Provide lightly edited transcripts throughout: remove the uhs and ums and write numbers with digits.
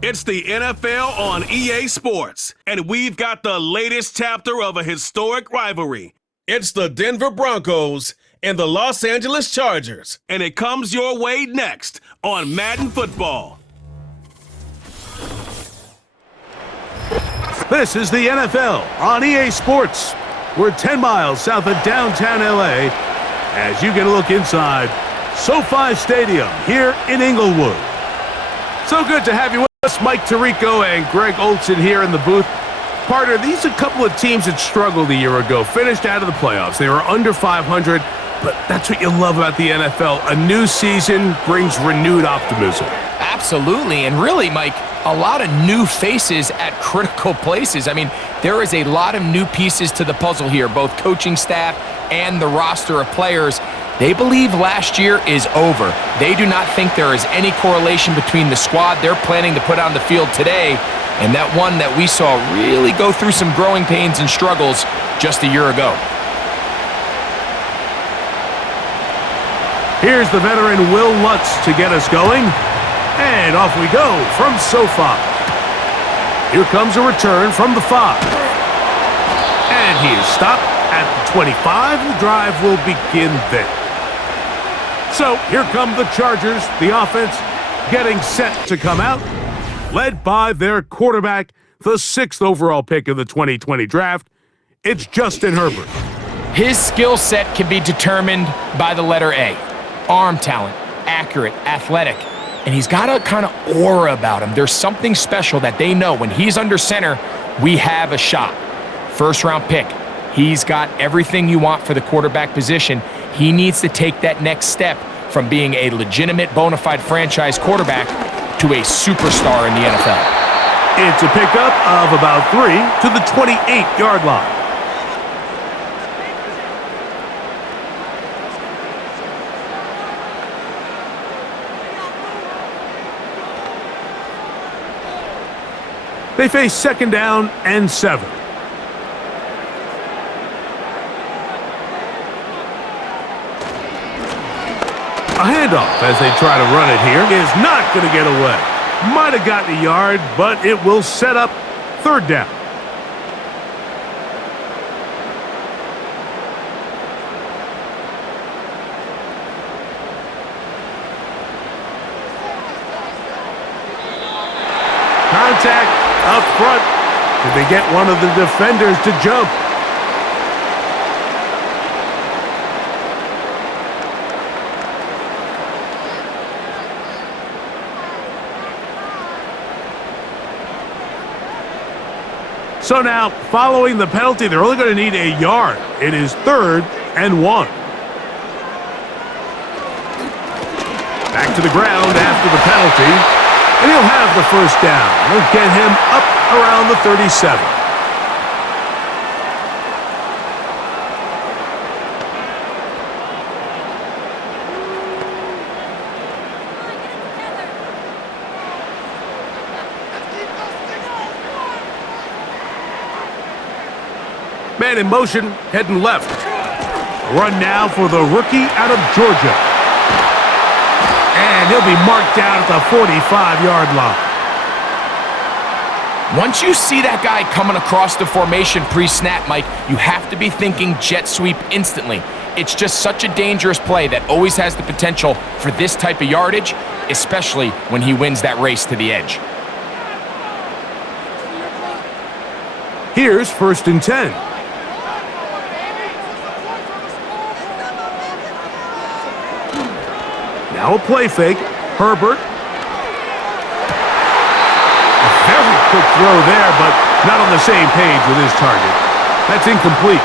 It's the NFL on EA Sports, and we've got the latest chapter of a historic rivalry. It's the Denver Broncos and the Los Angeles Chargers, and it comes your way next on Madden Football. This is the NFL on EA Sports. We're 10 miles south of downtown LA as you get a look inside SoFi Stadium here in Inglewood. So good to have you with us, Mike Tirico and Greg Olson here in the booth. Partner, these are a couple of teams that struggled a year ago, finished out of the playoffs. They were under 500, but that's what you love about the NFL. A new season brings renewed optimism. Absolutely, and really, Mike, a lot of new faces at critical places. I mean, there is a lot of new pieces to the puzzle here, both coaching staff and the roster of players. They believe last year is over. They do not think there is any correlation between the squad they're planning to put on the field today and that one that we saw really go through some growing pains and struggles just a year ago. Here's the veteran Will Lutz to get us going. And off we go from SoFi. Here comes a return from the 5. And he is stopped at the 25. The drive will begin there. So here come the Chargers, the offense getting set to come out, led by their quarterback, the 6th overall pick of the 2020 draft. It's Justin Herbert. His skill set can be determined by the letter A. Arm talent, accurate, athletic. And he's got a kind of aura about him. There's something special that they know when he's under center, we have a shot. First round pick. He's got everything you want for the quarterback position. He needs to take that next step from being a legitimate bona fide franchise quarterback to a superstar in the NFL. It's a pickup of about 3 to the 28-yard line. They face 2nd down and 7. A handoff as they try to run it here is not going to get away. Might have gotten a yard, but it will set up 3rd down. Contact up front. Did they get one of the defenders to jump? So now, following the penalty, they're only going to need a yard. It is 3rd and 1. Back to the ground after the penalty. And he'll have the 1st down. They'll get him up around the 37. Man in motion, heading left. Run now for the rookie out of Georgia. And he'll be marked down at the 45-yard line. Once you see that guy coming across the formation pre-snap, Mike, you have to be thinking jet sweep instantly. It's just such a dangerous play that always has the potential for this type of yardage, especially when he wins that race to the edge. Here's 1st and 10. Now a play fake. Herbert. A very quick throw there, but not on the same page with his target. That's incomplete.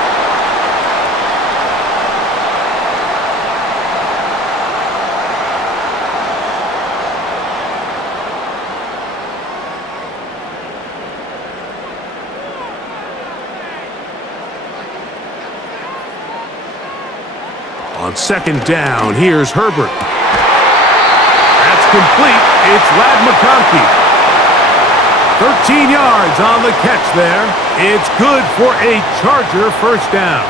On 2nd down, here's Herbert. Complete. It's Ladd McConkey. 13 yards on the catch there. It's good for a Charger 1st down.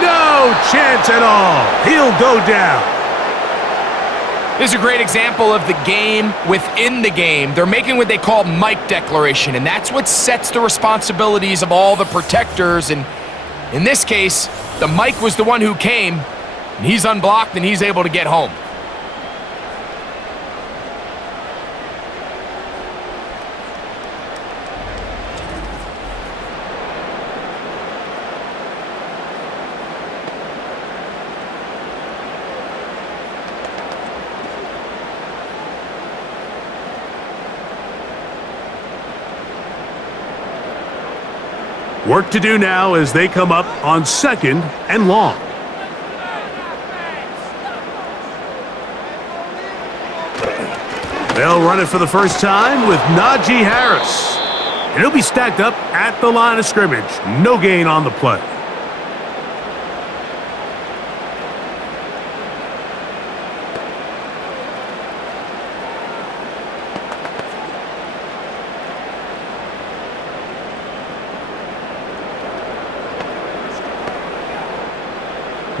No chance at all. He'll go down. This is a great example of the game within the game. They're making what they call Mike declaration, and that's what sets the responsibilities of all the protectors. And in this case, the Mike was the one who came, and he's unblocked, and he's able to get home. Work to do now as they come up on 2nd and long. They'll run it for the first time with Najee Harris. And he'll be stacked up at the line of scrimmage. No gain on the play.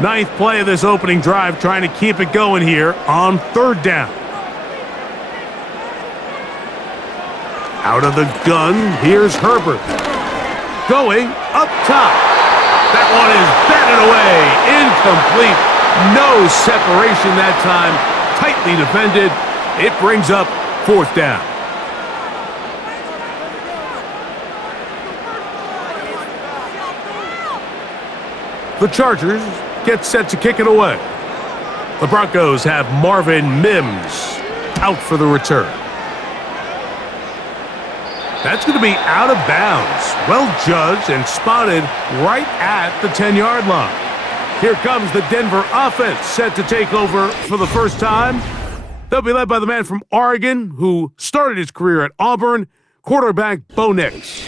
Ninth play of this opening drive, trying to keep it going here on 3rd down. Out of the gun, here's Herbert. Going up top. That one is batted away. Incomplete. No separation that time. Tightly defended. It brings up 4th down. The Chargers get set to kick it away. The Broncos have Marvin Mims out for the return. That's going to be out of bounds. Well judged and spotted right at the 10-yard line. Here comes the Denver offense set to take over for the first time. They'll be led by the man from Oregon who started his career at Auburn, quarterback Bo Nix.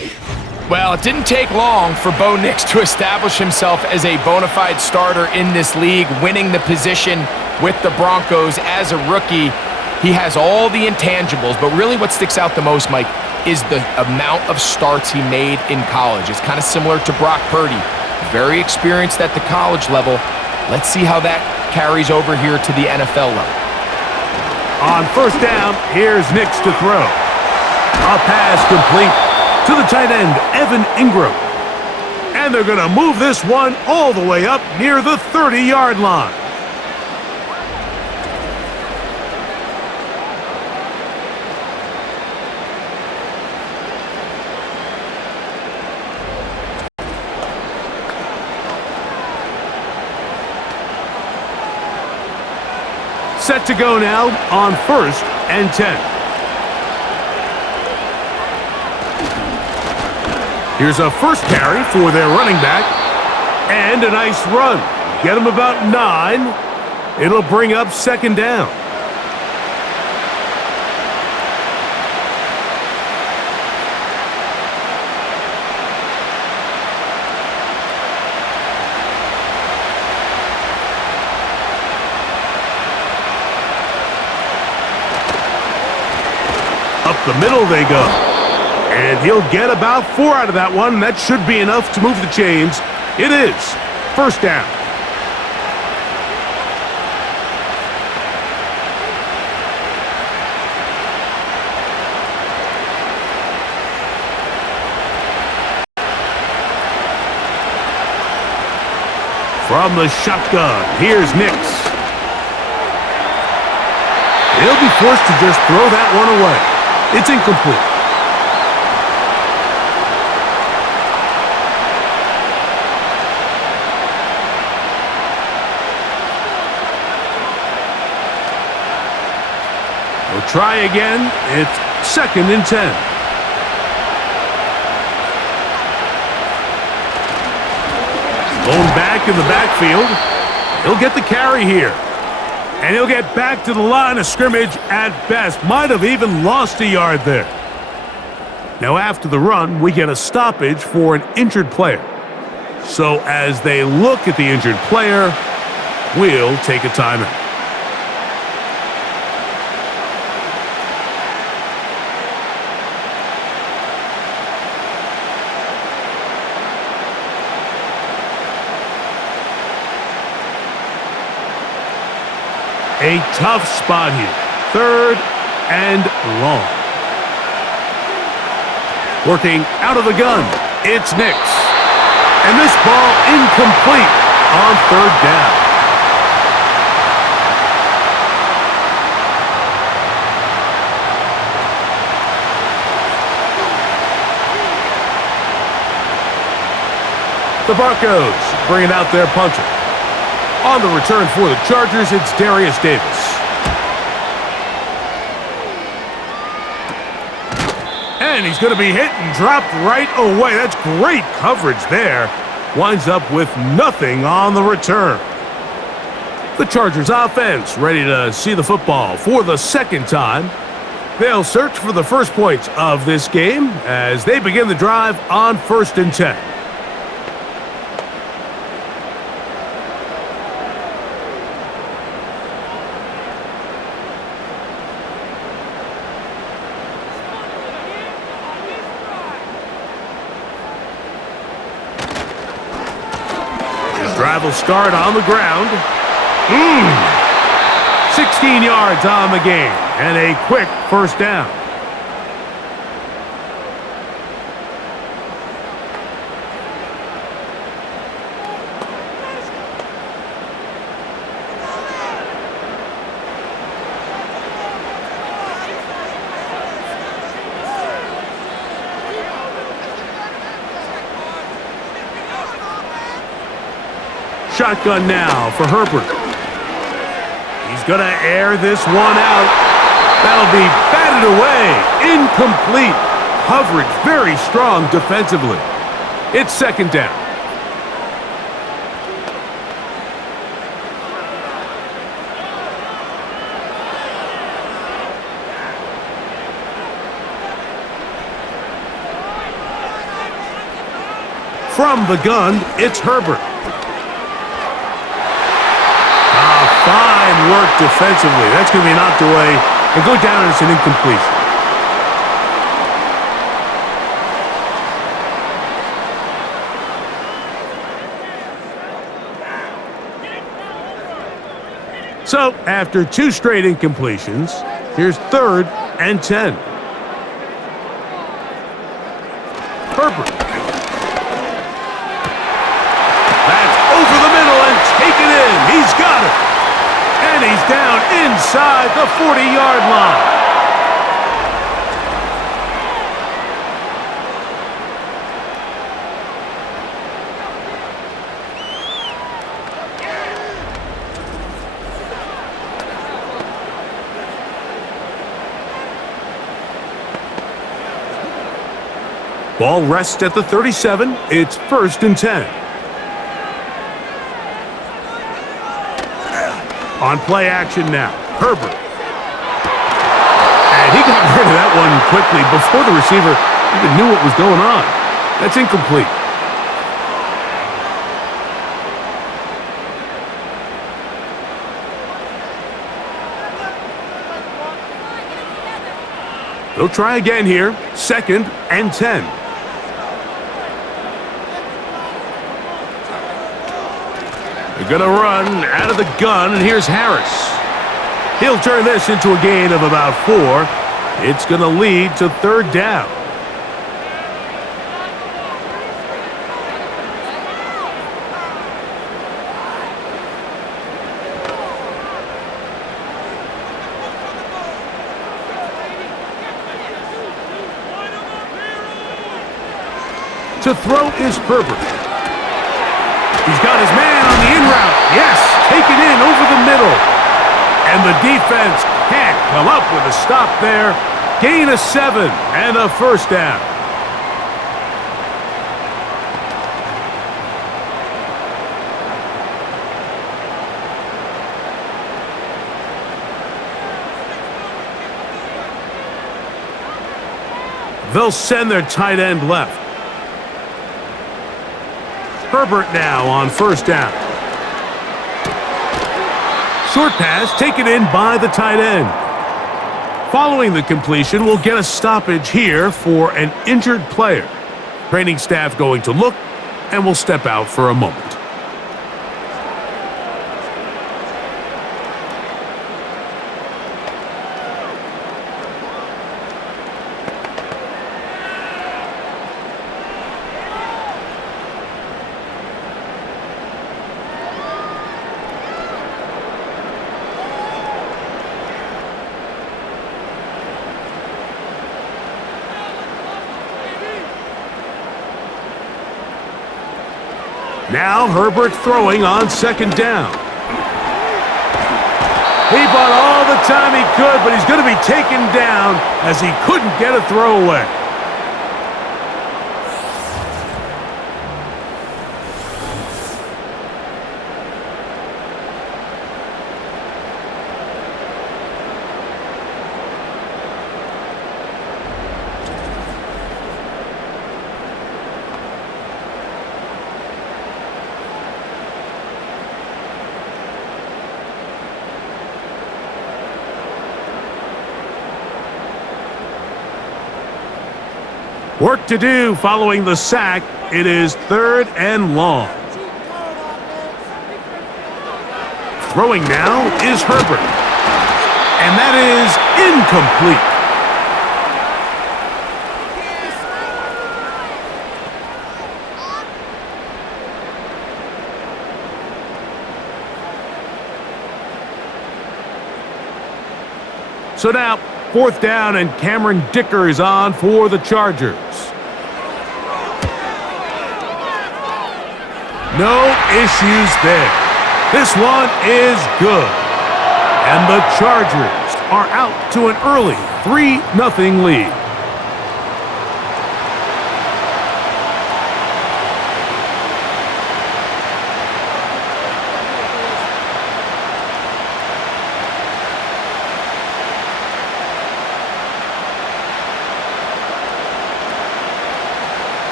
Well, it didn't take long for Bo Nix to establish himself as a bona fide starter in this league, winning the position with the Broncos as a rookie. He has all the intangibles, but really what sticks out the most, Mike, is the amount of starts he made in college. It's kind of similar to Brock Purdy. Very experienced at the college level. Let's see how that carries over here to the NFL level. On 1st down, here's Nix to throw. A pass complete to the tight end, Evan Ingram. And they're going to move this one all the way up near the 30-yard line. Set to go now on 1st and 10. Here's a first carry for their running back, and a nice run. Get him about 9. It'll bring up 2nd down. Up the middle they go. And he'll get about 4 out of that one. That should be enough to move the chains. It is 1st down. From the shotgun, here's Nix. He'll be forced to just throw that one away. It's incomplete. We'll try again. It's 2nd and 10. Going back in the backfield. He'll get the carry here. And he'll get back to the line of scrimmage at best. Might have even lost a yard there. Now after the run, we get a stoppage for an injured player. So as they look at the injured player, we'll take a timeout. A tough spot here. 3rd and long. Working out of the gun. It's Nix. And this ball incomplete on 3rd down. The Broncos bringing out their punter. On the return for the Chargers, it's Darius Davis. And he's going to be hit and dropped right away. That's great coverage there. Winds up with nothing on the return. The Chargers offense ready to see the football for the 2nd time. They'll search for the first points of this game as they begin the drive on 1st and 10. Drive will start on the ground. 16 yards on the game and a quick 1st down. Shotgun now for Herbert. He's going to air this one out. That'll be batted away. Incomplete. Coverage very strong defensively. It's 2nd down. From the gun, it's Herbert. Fine work defensively. That's going to be knocked away and go down as an incompletion. So, after 2 straight incompletions, here's 3rd and 10. Herbert. That's over the middle and taken in. He's got it. And he's down inside the 40-yard line. Ball rests at the 37. It's 1st and 10. On play action now, Herbert. And he got rid of that one quickly before the receiver even knew what was going on. That's incomplete. They'll try again here, 2nd and 10. They're going to run out of the gun, and here's Harris. He'll turn this into a gain of about 4. It's going to lead to 3rd down. To throw is Herbert. He's got his man on the in route. Yes, taken in over the middle. And the defense can't come up with a stop there. Gain of 7 and a 1st down. They'll send their tight end left. Herbert now on 1st down. Short pass taken in by the tight end. Following the completion, we'll get a stoppage here for an injured player. Training staff going to look, and we'll step out for a moment. Now Herbert throwing on second down. He bought all the time he could, but he's going to be taken down as he couldn't get a throw away. Work to do following the sack. It is 3rd and long. Throwing now is Herbert. And that is incomplete. So now, 4th down, and Cameron Dicker is on for the Chargers. No issues there. This one is good. And the Chargers are out to an early 3-0 lead.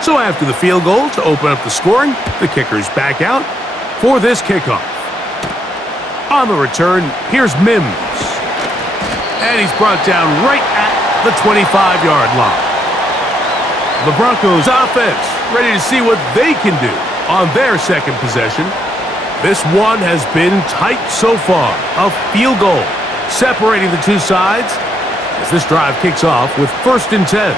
So after the field goal to open up the scoring, the kicker's back out for this kickoff. On the return, here's Mims. And he's brought down right at the 25-yard line. The Broncos offense ready to see what they can do on their second possession. This one has been tight so far. A field goal separating the two sides as this drive kicks off with 1st and 10.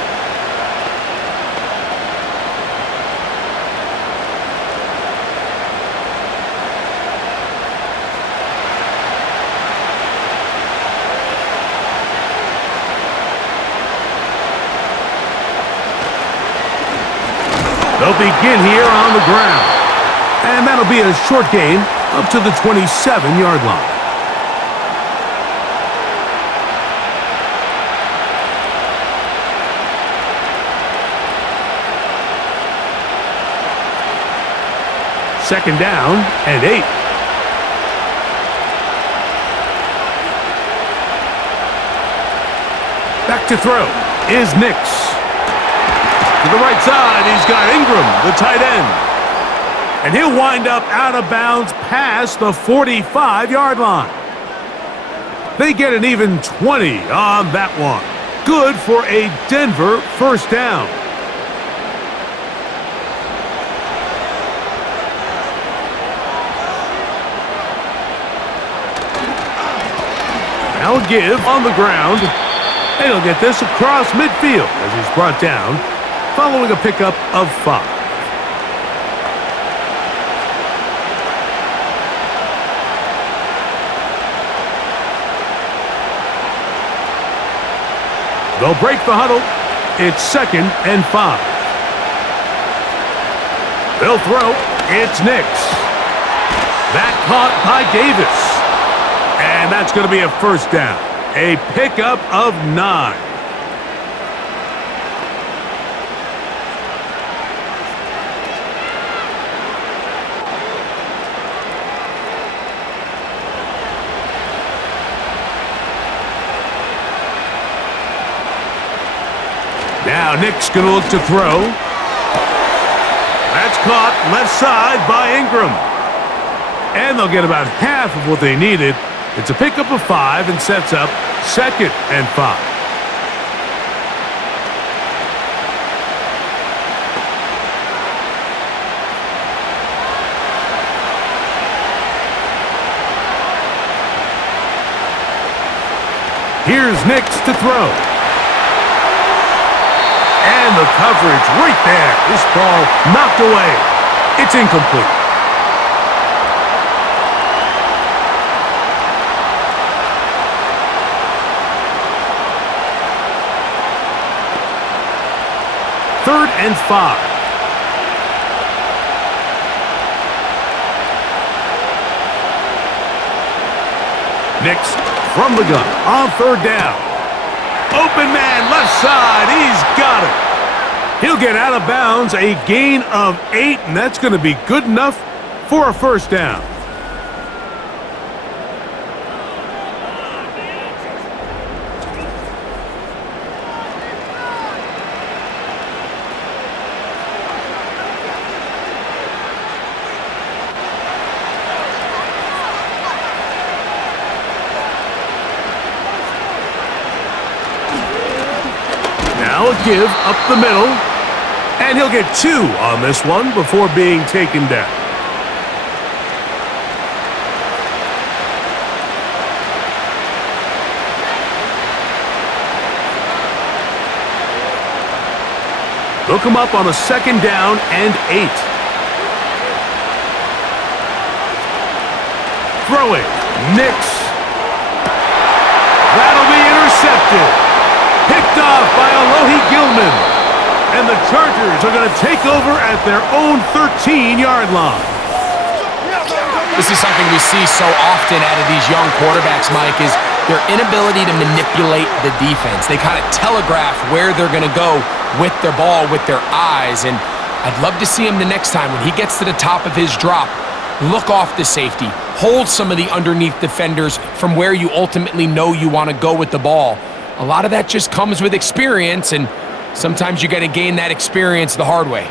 They'll begin here on the ground. And that'll be a short gain up to the 27-yard line. Second down and 8. Back to throw is Nix. To the right side, he's got Ingram, the tight end. And he'll wind up out of bounds past the 45-yard line. They get an even 20 on that one. Good for a Denver 1st down. Now a give on the ground. And he'll get this across midfield as he's brought down, following a pickup of 5. They'll break the huddle. It's 2nd and 5. They'll throw. It's Nix. That caught by Davis. And that's going to be a 1st down. A pickup of 9. Now Nick's going to look to throw. That's caught left side by Ingram. And they'll get about half of what they needed. It's a pickup of 5 and sets up 2nd and 5. Here's Nix to throw. And the coverage right there. This ball knocked away. It's incomplete. 3rd and 5. Nix from the gun on 3rd down. Open man, left side. He's got it. He'll get out of bounds, a gain of 8, and that's going to be good enough for a 1st down. Now a give up the middle, and he'll get 2 on this one before being taken down. They'll come up on a 2nd down and 8. Throwing, Nix. That'll be intercepted. Picked off by Alohi Gilman. And the Chargers are going to take over at their own 13-yard line. This is something we see so often out of these young quarterbacks, Mike, is their inability to manipulate the defense. They kind of telegraph where they're going to go with their ball, with their eyes. And I'd love to see him the next time when he gets to the top of his drop, look off the safety, hold some of the underneath defenders from where you ultimately know you want to go with the ball. A lot of that just comes with experience, and sometimes you got to gain that experience the hard way.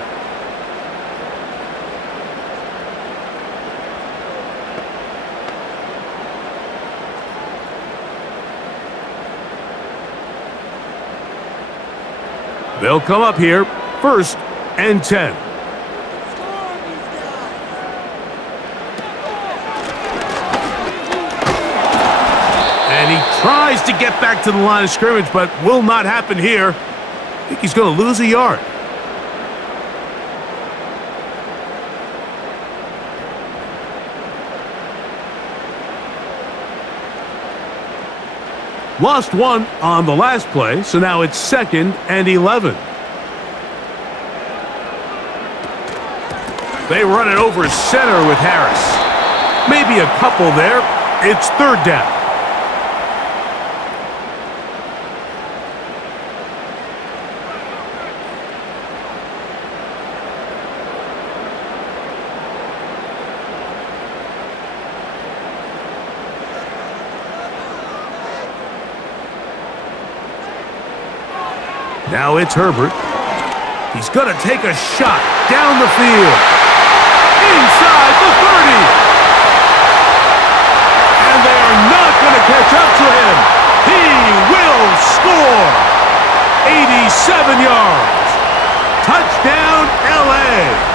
They'll come up here, 1st and 10. And he tries to get back to the line of scrimmage, but will not happen here. I think he's going to lose a yard. Lost 1 on the last play, so now it's 2nd and 11. They run it over center with Harris. Maybe a couple there. It's 3rd down. Now it's Herbert. He's going to take a shot down the field. Inside the 30. And they are not going to catch up to him. He will score. 87 yards. Touchdown, LA.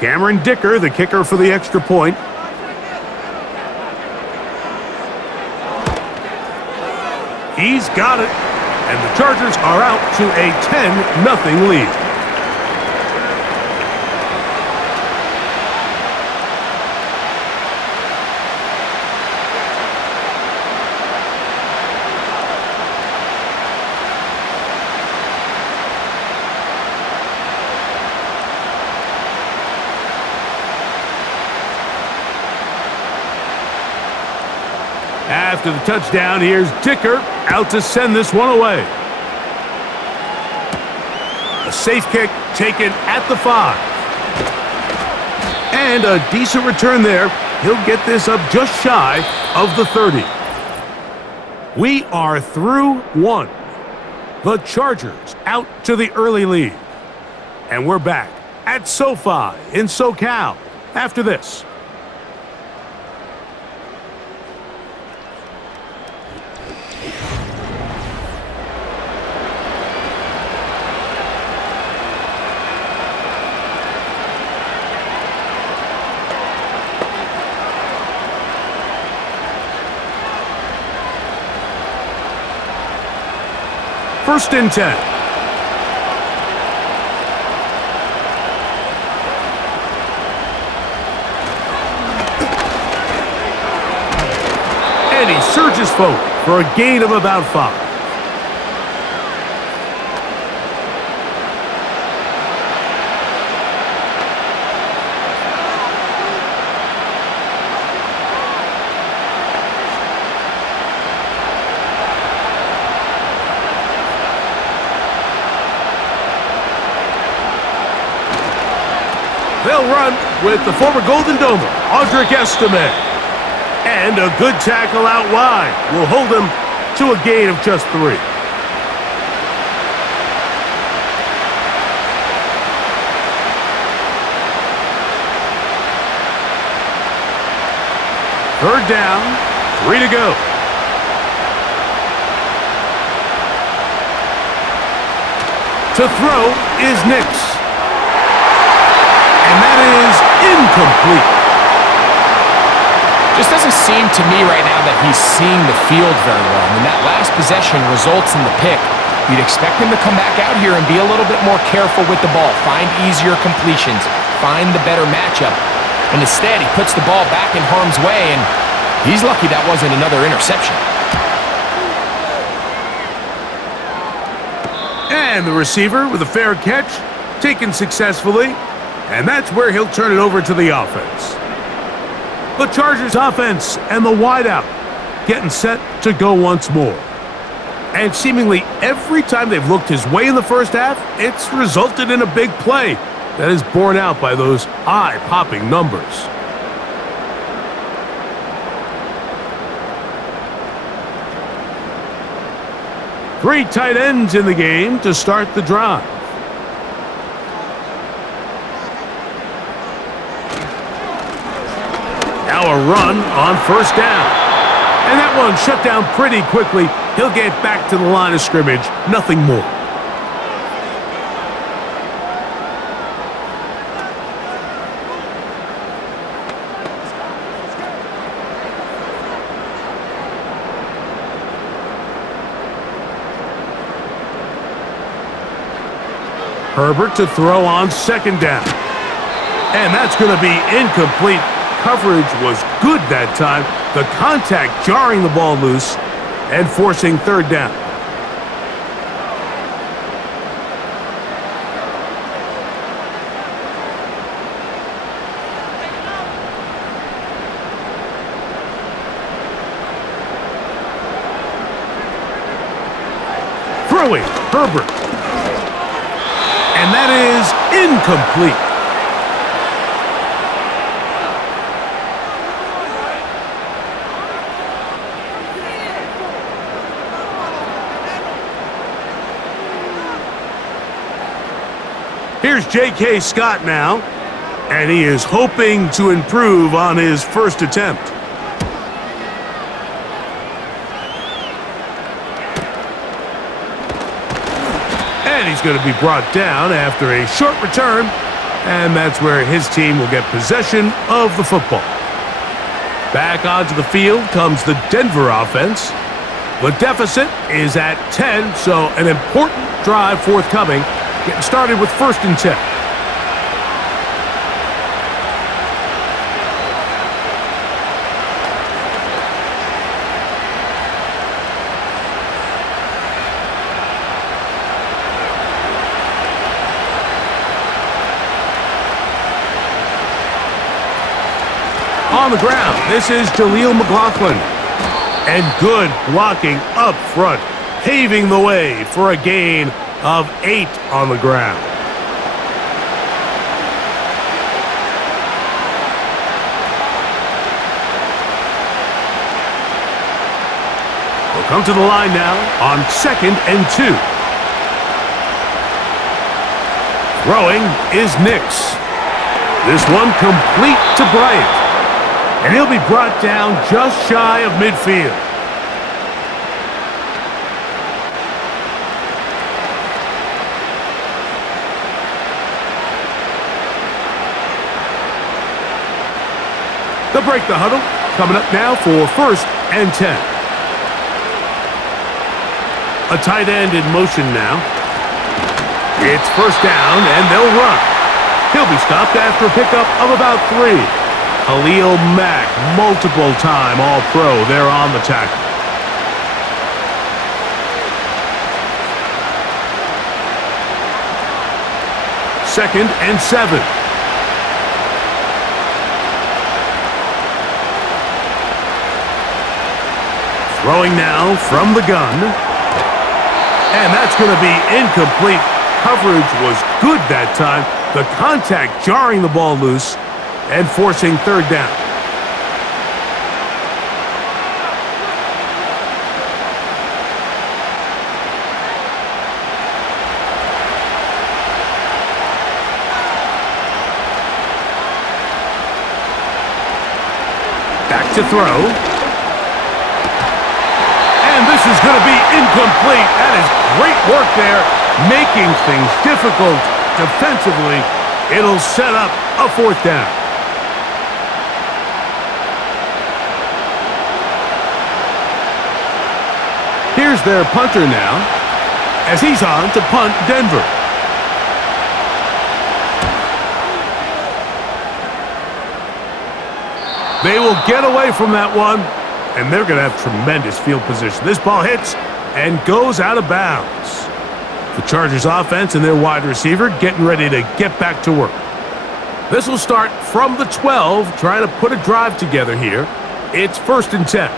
Cameron Dicker, the kicker for the extra point. He's got it. And the Chargers are out to a 10-0 lead. After the touchdown, here's Dicker out to send this one away. A safe kick taken at the 5. And a decent return there. He'll get this up just shy of the 30. We are through 1. The Chargers out to the early lead. And we're back at SoFi in SoCal after this. 1st and 10. And he surges forward for a gain of about 5. They'll run with the former Golden Domer, Audric Estime. And a good tackle out wide will hold him to a gain of just 3. Third down, 3 to go. To throw is Nix. And that is incomplete. Just doesn't seem to me right now that he's seeing the field very well. I mean, that last possession results in the pick. You'd expect him to come back out here and be a little bit more careful with the ball, find easier completions, find the better matchup. And instead, he puts the ball back in harm's way, and he's lucky that wasn't another interception. And the receiver with a fair catch, taken successfully. And that's where he'll turn it over to the offense. The Chargers offense and the wideout getting set to go once more. And seemingly every time they've looked his way in the first half, it's resulted in a big play that is borne out by those eye-popping numbers. Three tight ends in the game to start the drive. Now a run on 1st down. And that one shut down pretty quickly. He'll get back to the line of scrimmage, nothing more. Herbert to throw on 2nd down. And that's going to be incomplete. Coverage was good that time. The contact jarring the ball loose and forcing 3rd down. Throwing, Herbert. And that is incomplete. Here's J.K. Scott now, and he is hoping to improve on his first attempt. And he's going to be brought down after a short return, and that's where his team will get possession of the football. Back onto the field comes the Denver offense. The deficit is at 10, so an important drive forthcoming. Getting started with 1st and 10. On the ground, this is Jaleel McLaughlin. And good blocking up front, paving the way for a gain of 8 on the ground. We'll come to the line now on 2nd and 2. Throwing is Nix. This one complete to Bryant. And he'll be brought down just shy of midfield. They'll break the huddle. Coming up now for 1st and 10. A tight end in motion now. It's first down, and they'll run. He'll be stopped after a pickup of about 3. Khalil Mack, multiple-time All-Pro there on the tackle. Second and 7. Throwing now from the gun. And that's going to be incomplete. Coverage was good that time. The contact jarring the ball loose and forcing third down. Back to throw. And this is going to be incomplete. That is great work there, making things difficult defensively. It'll set up a fourth down. Here's their punter now, as he's on to punt Denver. They will get away from that one, and they're going to have tremendous field position. This ball hits and goes out of bounds. The Chargers offense and their wide receiver getting ready to get back to work. This will start from the 12, trying to put a drive together here. It's first and 10.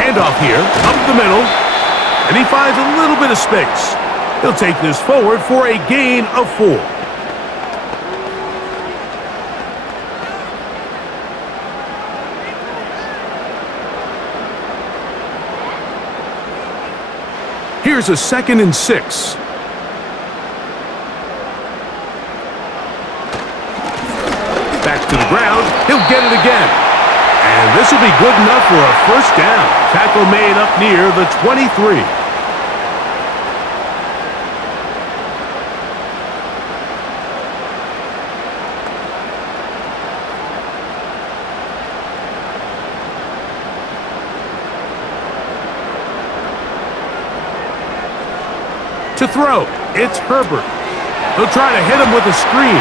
Handoff here, up the middle, and he finds a little bit of space. He'll take this forward for a gain of 4. Here's a second and 6. Back to the ground, he'll get it again. And this will be good enough for a first down. Tackle made up near the 23. To throw, it's Herbert. He'll try to hit him with a screen.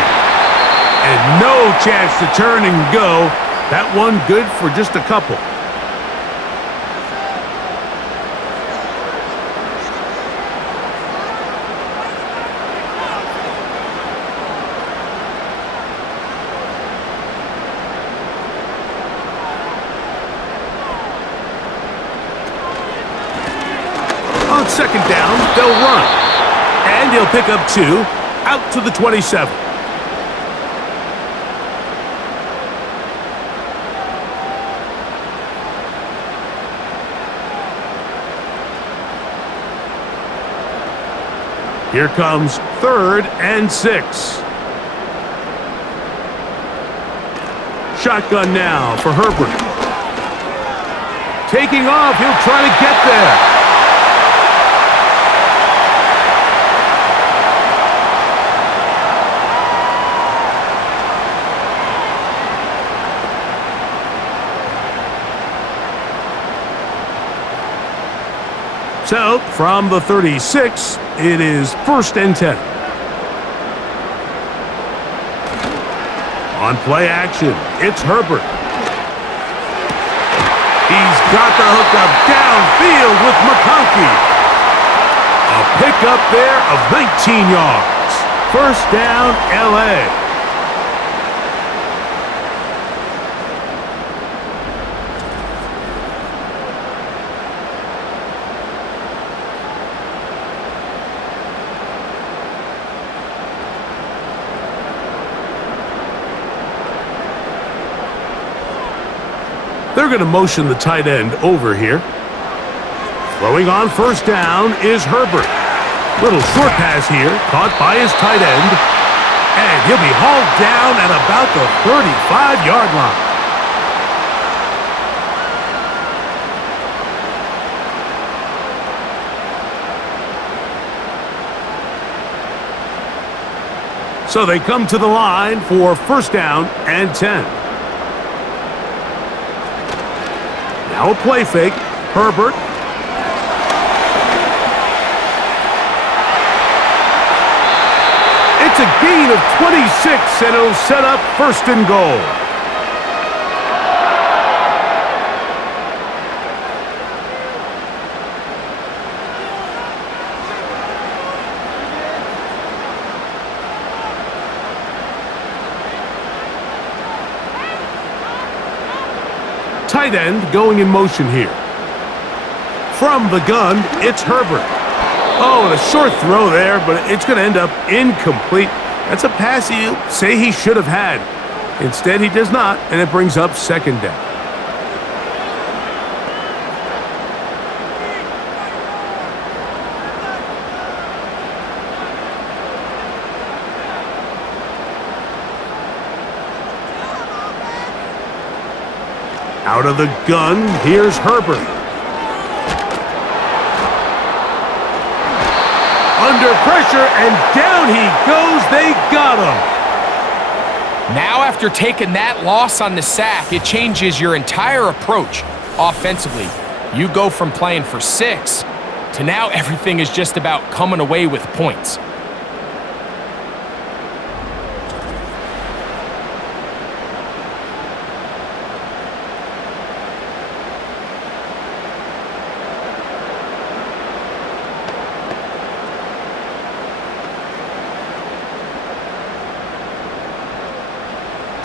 And no chance to turn and go. That one good for just a couple. On second down, they'll run. And he'll pick up 2 out to the 27. Here comes third and 6. Shotgun now for Herbert. Taking off, he'll try to get there. So, from the 36, it is first and 10. On play action, it's Herbert. He's got the hookup downfield with McConkey. A pickup there of 19 yards. First down, LA. They're going to motion the tight end over here. Throwing on first down is Herbert. Little short pass here, caught by his tight end. And he'll be hauled down at about the 35-yard line. So they come to the line for first down and 10. Now a play fake. Herbert. It's a gain of 26, and it'll set up first and goal. Tight end going in motion here. From the gun, it's Herbert. Oh, and a short throw there, but it's going to end up incomplete. That's a pass he'll say he should have had. Instead, he does not, and it brings up second down. Out of the gun, here's Herbert. Under pressure, and down he goes. They got him. Now, after taking that loss on the sack, it changes your entire approach offensively. You go from playing for 6 to now everything is just about coming away with points.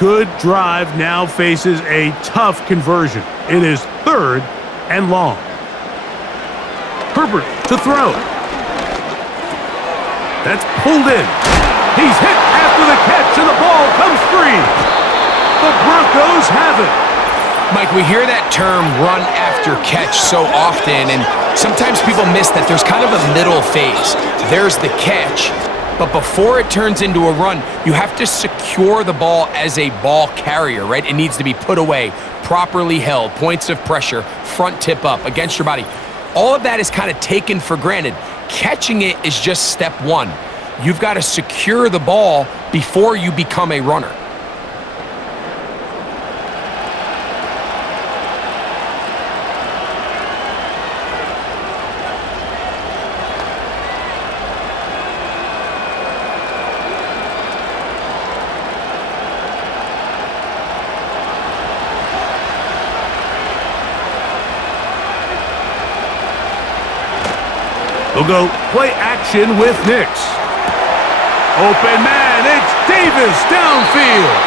Good drive now faces a tough conversion. It is third and long. Herbert to throw. That's pulled in. He's hit after the catch, and the ball comes free. The Broncos have it. Mike, we hear that term run after catch so often, and sometimes people miss that there's kind of a middle phase. There's the catch. But before it turns into a run, you have to secure the ball as a ball carrier, right? It needs to be put away, properly held, points of pressure, front tip up against your body. All of that is kind of taken for granted. Catching it is just step one. You've got to secure the ball before you become a runner. They'll go play action with Nix. Open man, it's Davis downfield.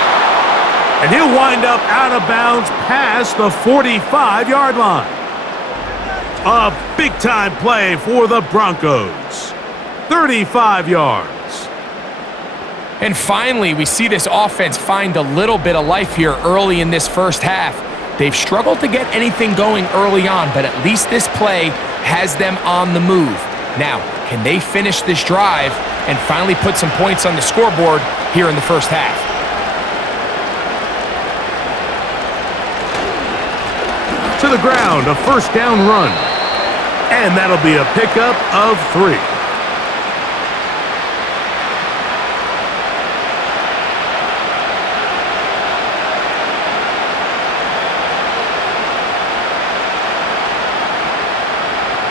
And he'll wind up out of bounds past the 45-yard line. A big-time play for the Broncos. 35 yards. And finally, we see this offense find a little bit of life here early in this first half. They've struggled to get anything going early on, but at least this play has them on the move. Now, can they finish this drive and finally put some points on the scoreboard here in the first half? To the ground, a first down run. And that'll be a pickup of 3.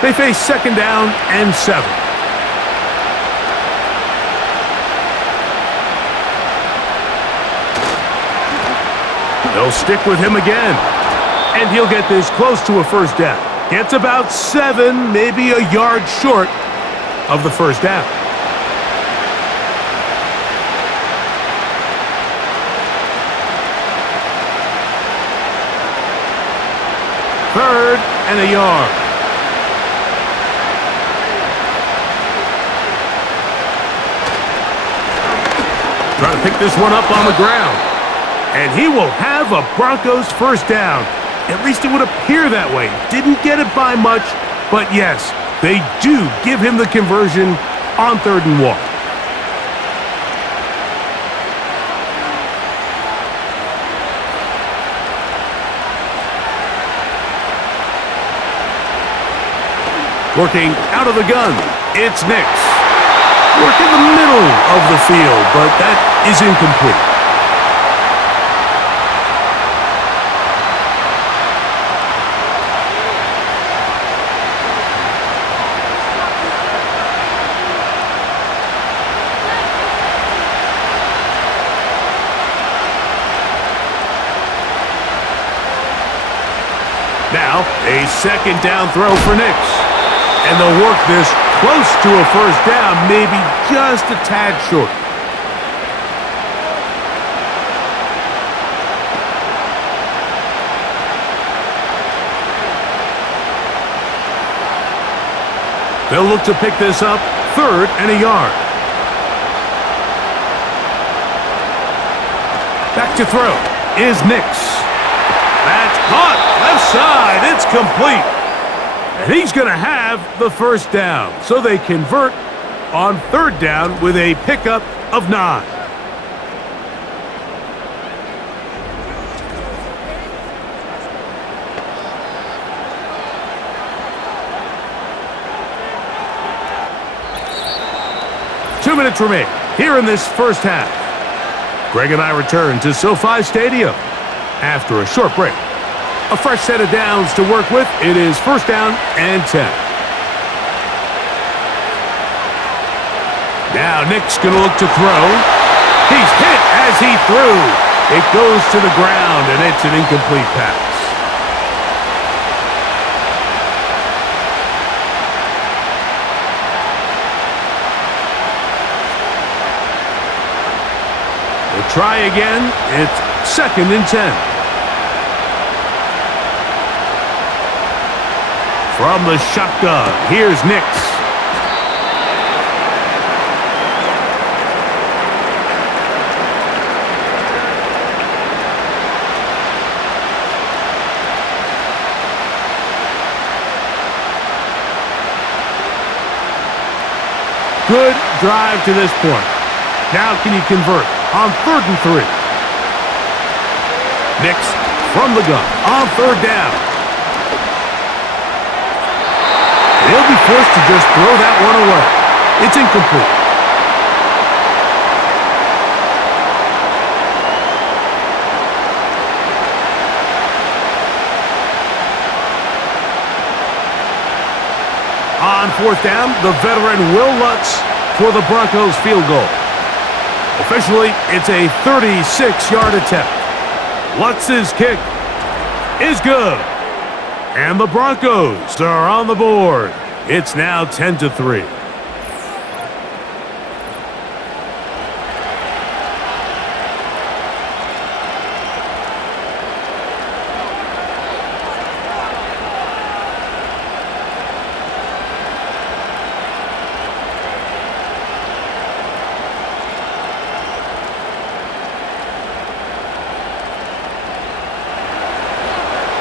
They face second down and 7. They'll stick with him again. And he'll get this close to a first down. Gets about 7, maybe a yard short of the first down. Third and a yard. Trying to pick this one up on the ground. And he will have a Broncos first down. At least it would appear that way. Didn't get it by much, but yes, they do give him the conversion on 3rd and 1. Working out of the gun, it's Nix. work in the middle of the field, but that is incomplete. Now, a second down throw for Nix. And they'll work this close to a first down, maybe just a tad short. They'll look to pick this up, 3rd and a yard. Back to throw is Nix. That's caught, left side, it's complete. And he's going to have the first down. So they convert on 3rd down with a pickup of 9. Two minutes remain here in this first half. Greg and I return to SoFi Stadium after a short break. A fresh set of downs to work with. It is 1st down and 10. Now Nick's going to look to throw. He's hit as he threw. It goes to the ground, and it's an incomplete pass. We'll try again. It's 2nd and 10. From the shotgun, here's Nix. Good drive to this point. Now can you convert on 3rd and 3? Nix from the gun on 3rd down. He'll be forced to just throw that one away. It's incomplete. On 4th down, the veteran Will Lutz for the Broncos field goal. Officially, it's a 36-yard attempt. Lutz's kick is good. And the Broncos are on the board. It's now 10-3.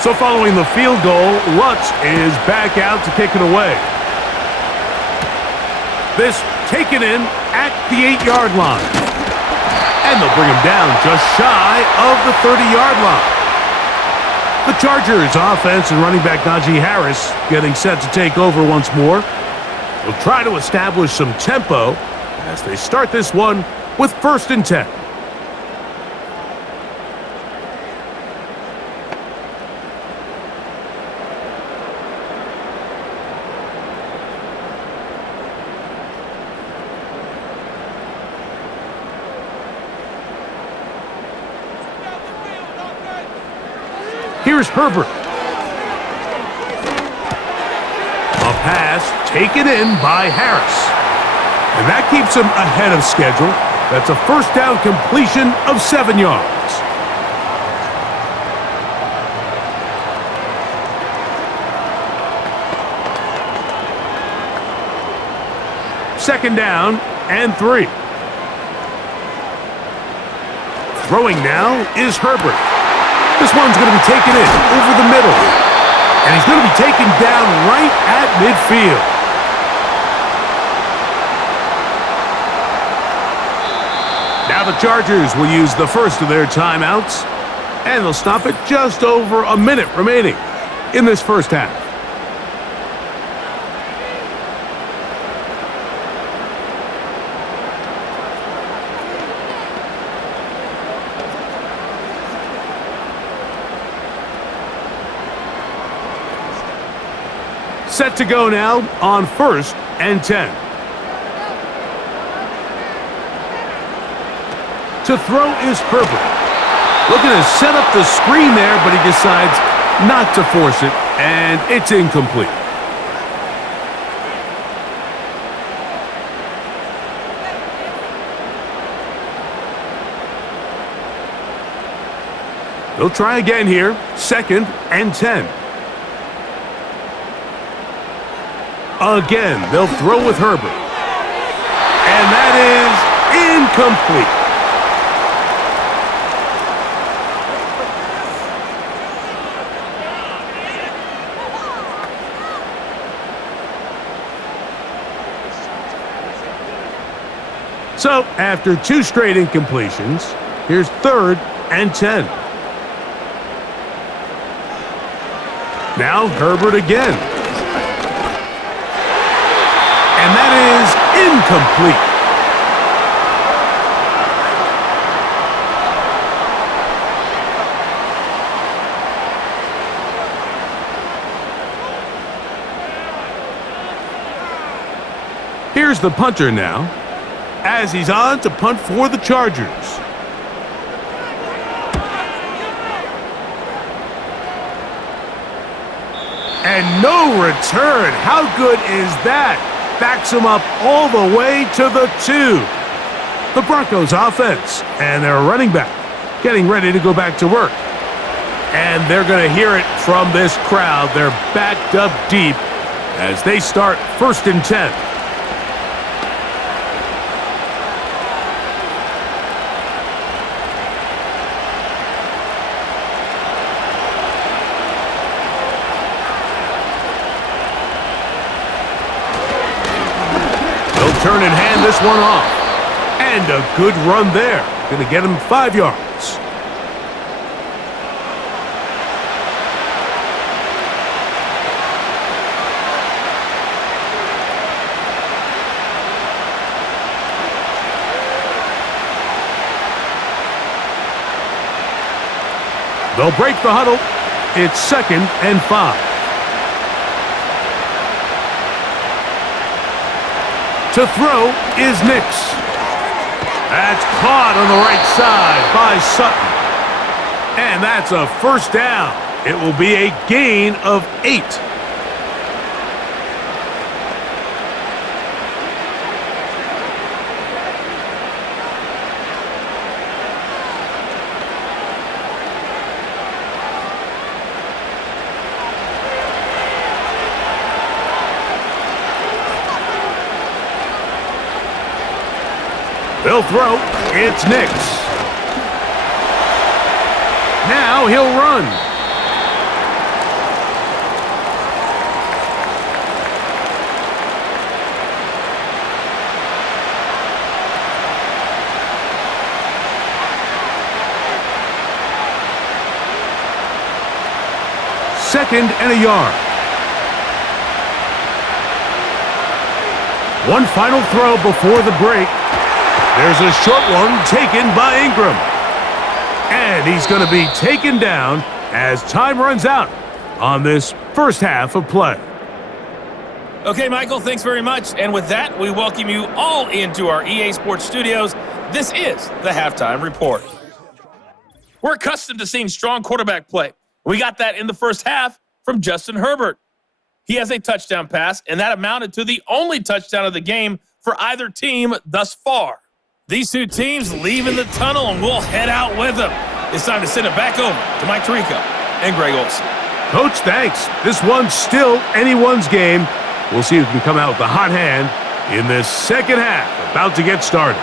So following the field goal, Lutz is back out to kick it away. This taken in at the 8-yard line. And they'll bring him down just shy of the 30-yard line. The Chargers offense and running back Najee Harris getting set to take over once more. They'll try to establish some tempo as they start this one with 1st and 10. Here's Herbert. A pass taken in by Harris. And that keeps him ahead of schedule. That's a 1st down completion of 7 yards. Second down and 3. Throwing now is Herbert. This one's going to be taken in over the middle. And he's going to be taken down right at midfield. Now the Chargers will use the first of their timeouts. And they'll stop it just over a minute remaining in this first half. . Set to go now on 1st and 10. To throw is Herbert. Looking to set up the screen there, but he decides not to force it, and it's incomplete. They'll try again here, 2nd and 10. Again, they'll throw with Herbert. And that is incomplete. So, after 2 straight incompletions, here's 3rd and 10. Now Herbert again. And that is incomplete. Here's the punter now, as he's on to punt for the Chargers. And no return. How good is that? Backs him up all the way to the 2. The Broncos offense and their running back getting ready to go back to work. And they're going to hear it from this crowd. They're backed up deep as they start 1st and 10. Turn and hand this one off. And a good run there. Going to get him 5 yards. They'll break the huddle. It's 2nd and 5. To throw is Nix. That's caught on the right side by Sutton. And that's a 1st down. It will be a gain of 8. They'll throw. It's Nix. Now he'll run. Second and a yard. One final throw before the break. There's a short one taken by Ingram. And he's going to be taken down as time runs out on this 1st half of play. Okay, Michael, thanks very much. And with that, we welcome you all into our EA Sports studios. This is the Halftime Report. We're accustomed to seeing strong quarterback play. We got that in the 1st half from Justin Herbert. He has a touchdown pass, and that amounted to the only touchdown of the game for either team thus far. These 2 teams leave in the tunnel, and we'll head out with them. It's time to send it back over to Mike Tirico and Greg Olsen. Coach, thanks. This one's still anyone's game. We'll see who can come out with the hot hand in this 2nd half, about to get started.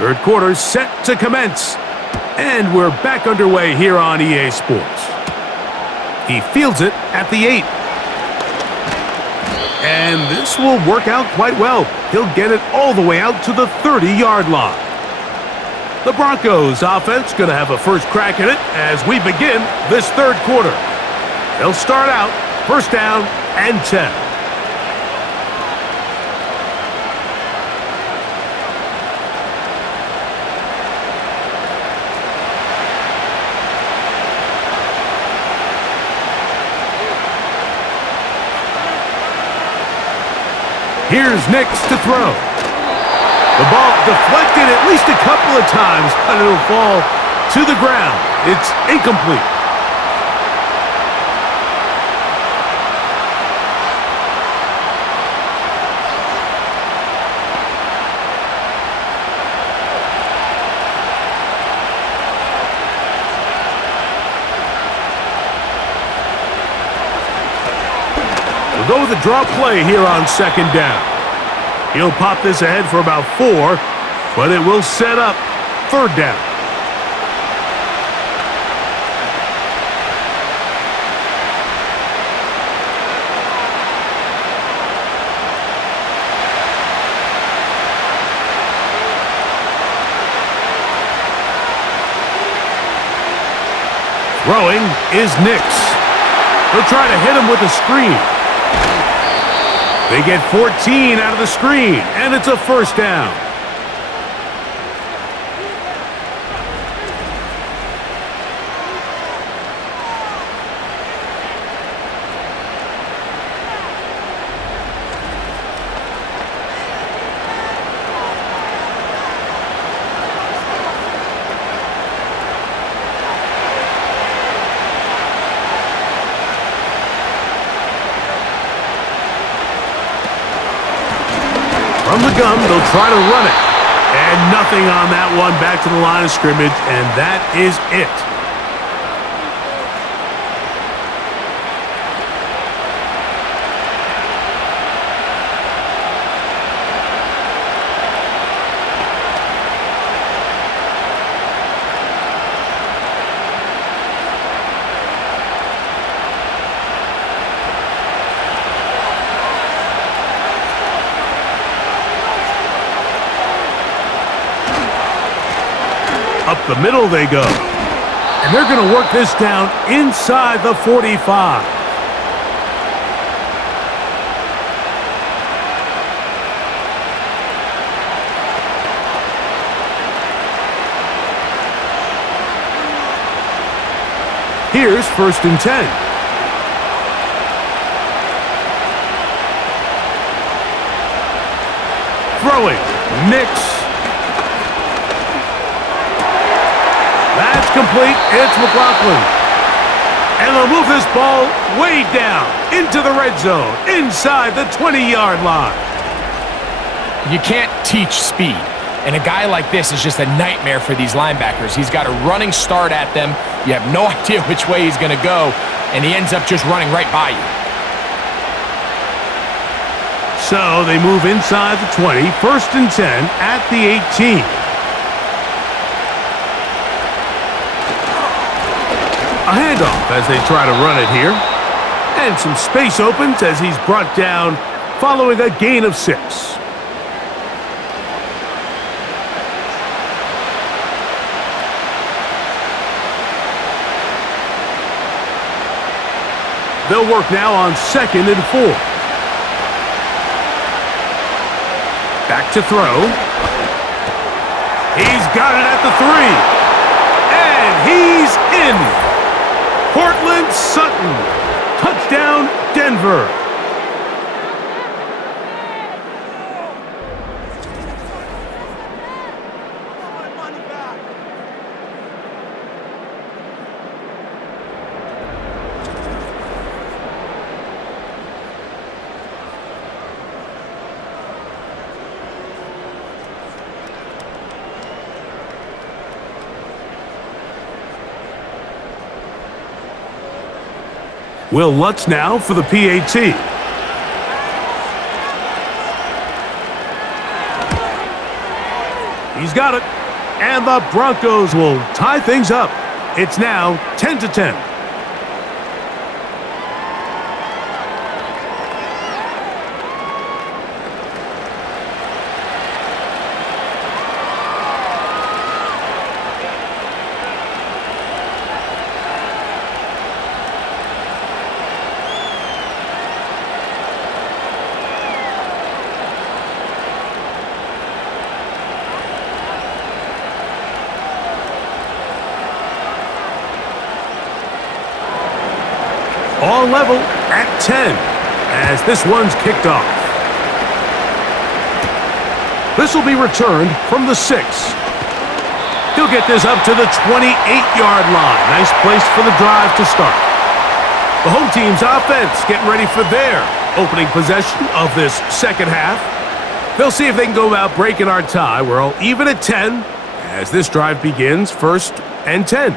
Third quarter set to commence. And we're back underway here on EA Sports. He fields it at the 8. And this will work out quite well. He'll get it all the way out to the 30-yard line. The Broncos offense going to have a first crack at it as we begin this 3rd quarter. They'll start out 1st down and 10. Here's Nix to throw. The ball deflected at least a couple of times, but it'll fall to the ground. It's incomplete. Go with a draw play here on second down. He'll pop this ahead for about 4, but it will set up third down. Throwing is Nix. He'll try to hit him with a screen. They get 14 out of the screen, and it's a first down. From the gun, they'll try to run it. And nothing on that one, back to the line of scrimmage, and that is it. Up the middle they go. And they're going to work this down inside the 45. Here's 1st and 10. Throwing. Nix. That's complete. It's McLaughlin. And they'll move this ball way down into the red zone, inside the 20-yard line. You can't teach speed. And a guy like this is just a nightmare for these linebackers. He's got a running start at them. You have no idea which way he's going to go, and he ends up just running right by you. So they move inside the 20, 1st and 10 at the 18. A handoff as they try to run it here. And some space opens as he's brought down following a gain of 6. They'll work now on 2nd and 4. Back to throw. He's got it at the 3. And he's in. Portland Sutton. Touchdown, Denver. Will Lutz now for the PAT. He's got it. And the Broncos will tie things up. It's now 10-10. All level at 10 as this one's kicked off. This will be returned from the 6. He'll get this up to the 28-yard line. Nice place for the drive to start. The home team's offense getting ready for their opening possession of this second half. They'll see if they can go about breaking our tie. We're all even at 10 as this drive begins, 1st and 10.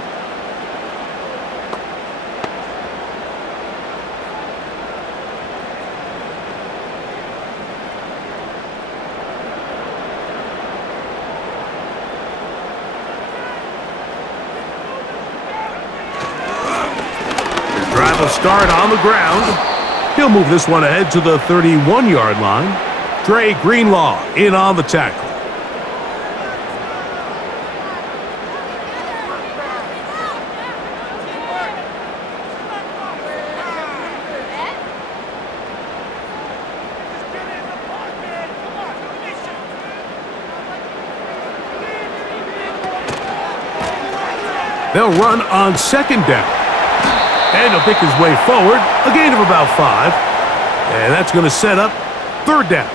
Drive will start on the ground. He'll move this one ahead to the 31-yard line. Dre Greenlaw in on the tackle. They'll run on 2nd down. And he'll pick his way forward, a gain of about 5. And that's going to set up 3rd down.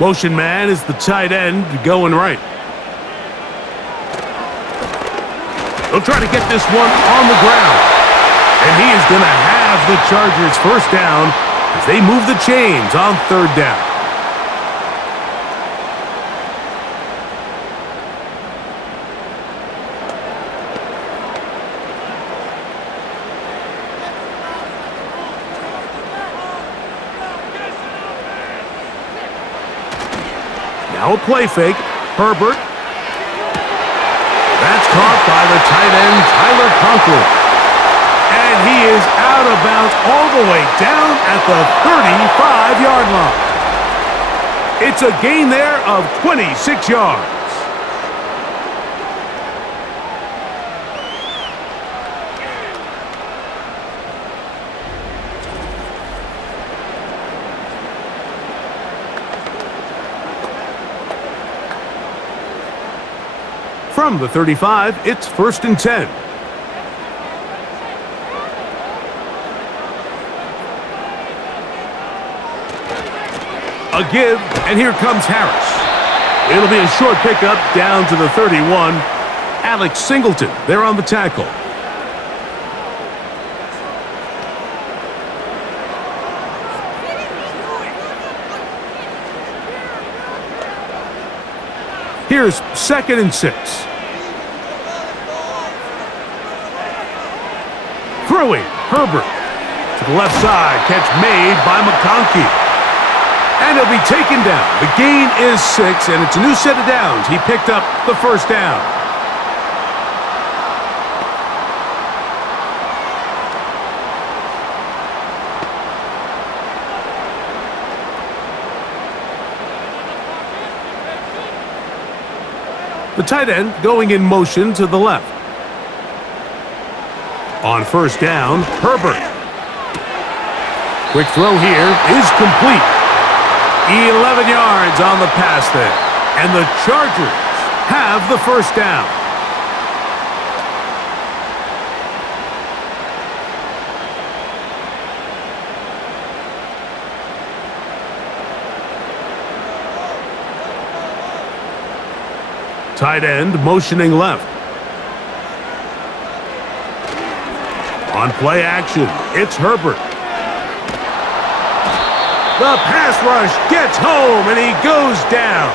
Motion man is the tight end going right. They'll try to get this one on the ground. And he is going to have the Chargers 1st down as they move the chains on 3rd down. Now a play fake. Herbert. That's caught by the tight end, Tyler Conklin. And he is out of bounds all the way down at the 35-yard line. It's a gain there of 26 yards. From the 35, it's 1st and 10. A give, and here comes Harris. It'll be a short pickup down to the 31. Alex Singleton, there on the tackle. Here's 2nd and 6. Throwing, Herbert. To the left side, catch made by McConkey. And he'll be taken down. The gain is 6, and it's a new set of downs. He picked up the 1st down. The tight end going in motion to the left. On 1st down, Herbert. Quick throw here is complete. 11 yards on the pass there. And the Chargers have the 1st down. Tight end motioning left. On play action, it's Herbert. The pass rush gets home, and he goes down.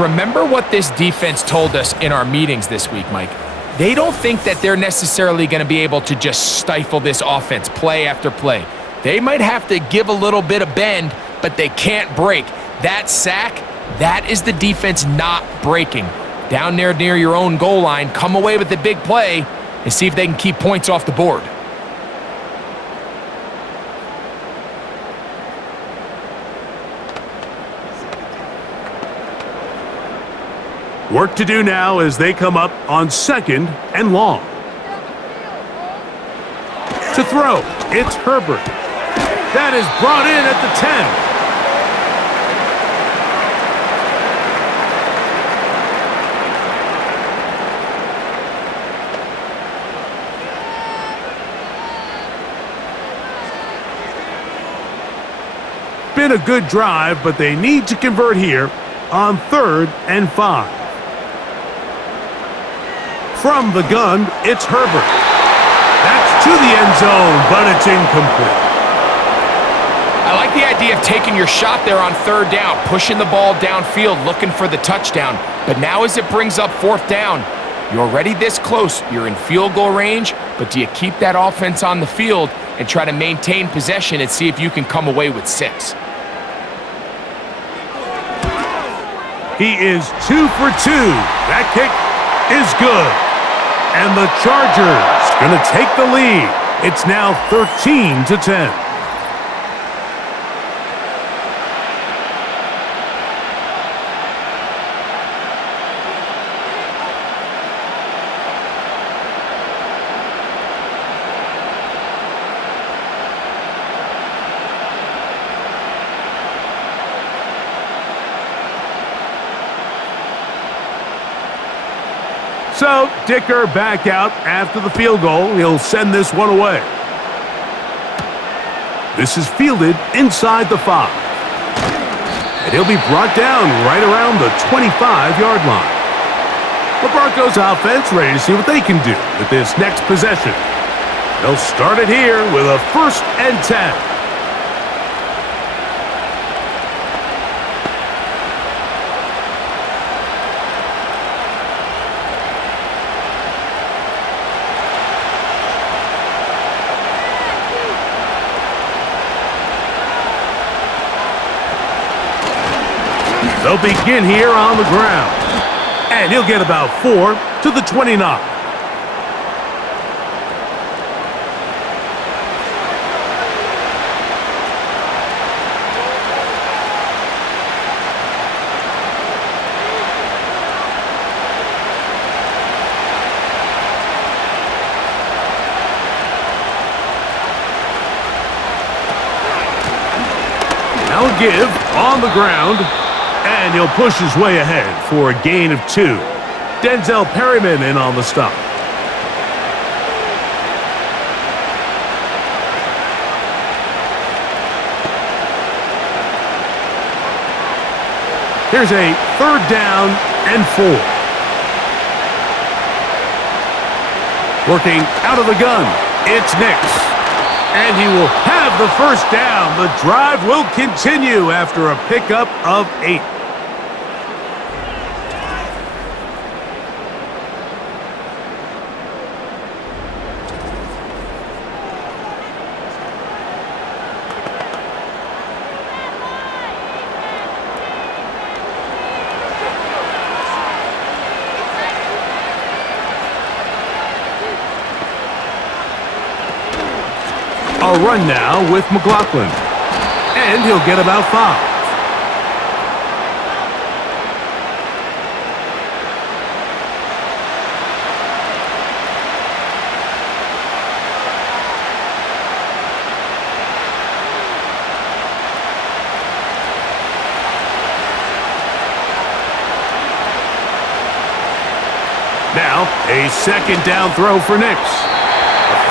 Remember what this defense told us in our meetings this week, Mike. They don't think that they're necessarily going to be able to just stifle this offense play after play. They might have to give a little bit of bend, but they can't break. That sack, that is the defense not breaking. Down there near your own goal line, come away with the big play and see if they can keep points off the board. Work to do now as they come up on 2nd and long. To throw, it's Herbert. That is brought in at the 10. been a good drive, but they need to convert here on 3rd and 5. From the gun, it's Herbert. That's to the end zone, but it's incomplete. I like the idea of taking your shot there on 3rd down, pushing the ball downfield, looking for the touchdown. But now as it brings up 4th down, you're already this close. You're in field goal range, but do you keep that offense on the field and try to maintain possession and see if you can come away with 6? He is 2 for 2. That kick is good. And the Chargers going to take the lead. It's now 13-10. So, Dicker back out after the field goal. He'll send this one away. This is fielded inside the 5. And he'll be brought down right around the 25-yard line. The Broncos offense ready to see what they can do with this next possession. They'll start it here with a 1st and 10. They'll begin here on the ground. And he'll get about 4 to the 29. Now a give on the ground. And he'll push his way ahead for a gain of 2. Denzel Perryman in on the stop. Here's a 3rd down and 4. Working out of the gun, it's Nix. And he will have the 1st down. The drive will continue after a pickup of 8. A run now with McLaughlin. And he'll get about 5. Now, a 2nd down throw for Nix.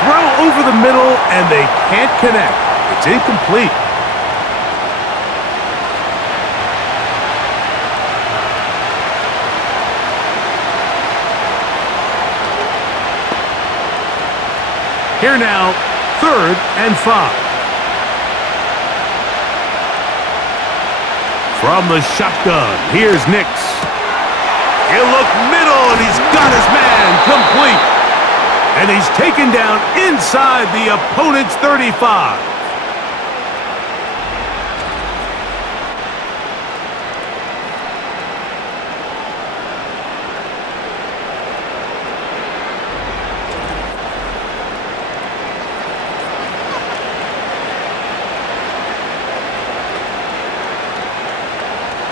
Throw over the middle, and they can't connect. It's incomplete. Here now, 3rd and 5. From the shotgun, here's Nix. He'll look middle, and he's got his man complete. And he's taken down inside the opponent's 35.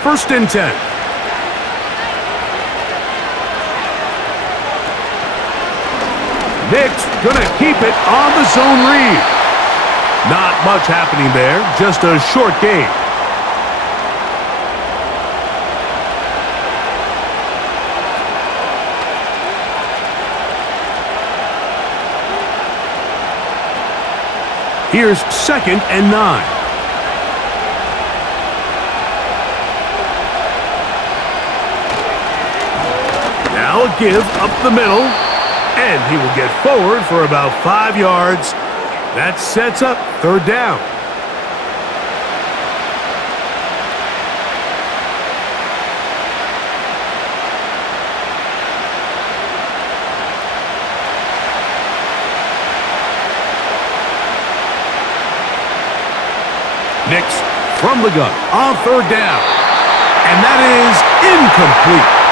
First and 10. Nix gonna keep it on the zone read. Not much happening there, just a short gain. Here's 2nd and 9. a give up the middle, and he will get forward for about 5 yards. That sets up third down. Nix from the gun on third down. And that is incomplete.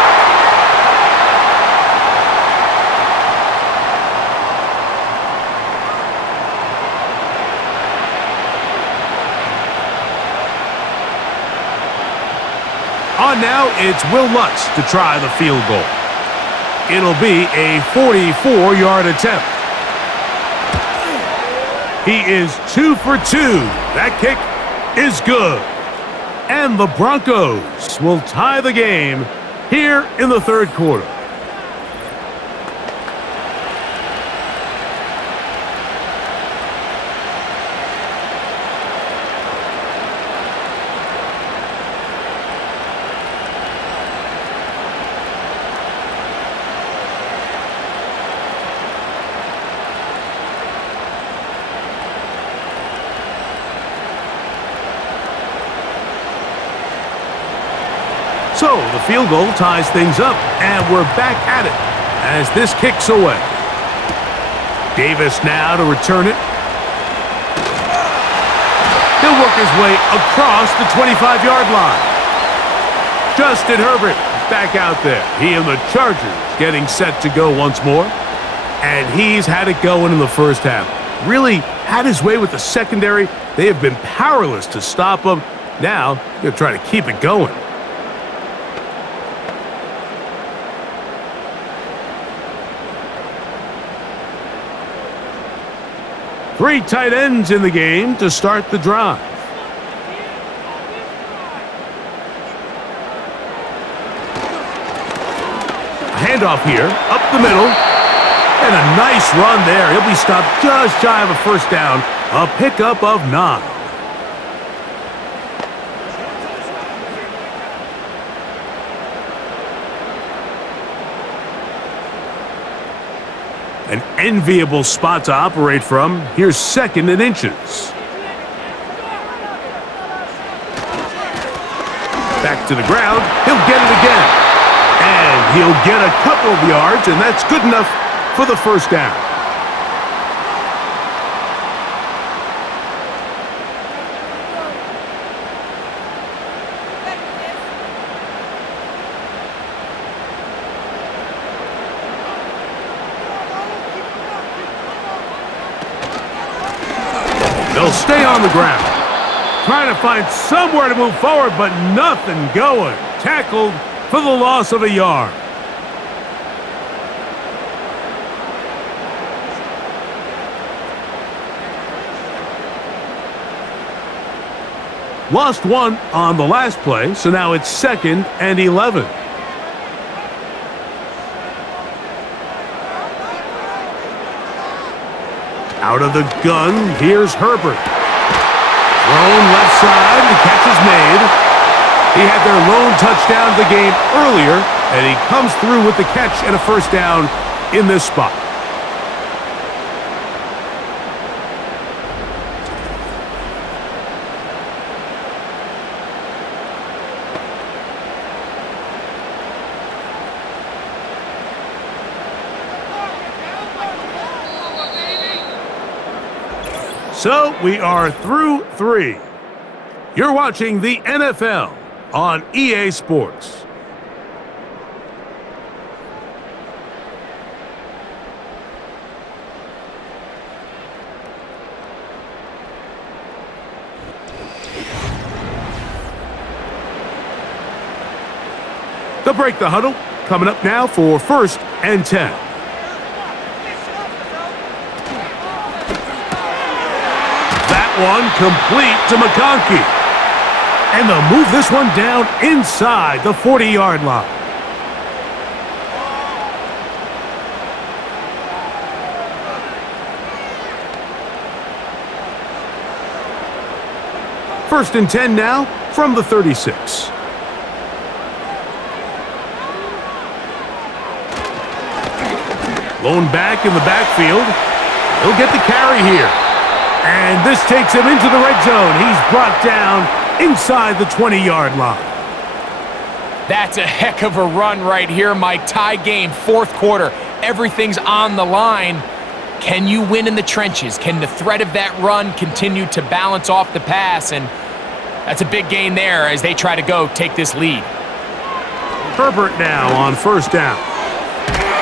On now, it's Will Lutz to try the field goal. It'll be a 44-yard attempt. He is 2 for 2. That kick is good. And the Broncos will tie the game here in the third quarter. So the field goal ties things up, and we're back at it as this kicks away. Davis now to return it. He'll work his way across the 25-yard line. Justin Herbert back out there. He and the Chargers getting set to go once more. And he's had it going in the first half. Really had his way with the secondary. They have been powerless to stop him. Now, they're trying to keep it going. Three tight ends in the game to start the drive. A handoff here, up the middle, and a nice run there. He'll be stopped just shy of a first down, a pickup of 9. An enviable spot to operate from. Here's 2nd and inches. Back to the ground. He'll get it again. And he'll get a couple of yards, and that's good enough for the first down. They'll stay on the ground. Trying to find somewhere to move forward, but nothing going. Tackled for the loss of a yard. Lost 1 on the last play, so now it's 2nd and 11. Out of the gun, here's Herbert. Thrown left side, the catch is made. He had their lone touchdown of the game earlier, and he comes through with the catch and a first down in this spot. So we are through 3. You're watching the NFL on EA Sports. They'll break the huddle. Coming up now for 1st and 10. One complete to McConkey. And they'll move this one down inside the 40-yard line. First and 10 now from the 36. Blown back in the backfield. He'll get the carry here. And this takes him into the red zone. He's brought down inside the 20-yard line. That's a heck of a run right here, Mike. Tie game, fourth quarter. Everything's on the line. Can you win in the trenches? Can the threat of that run continue to balance off the pass? And that's a big gain there as they try to go take this lead. Herbert now on first down.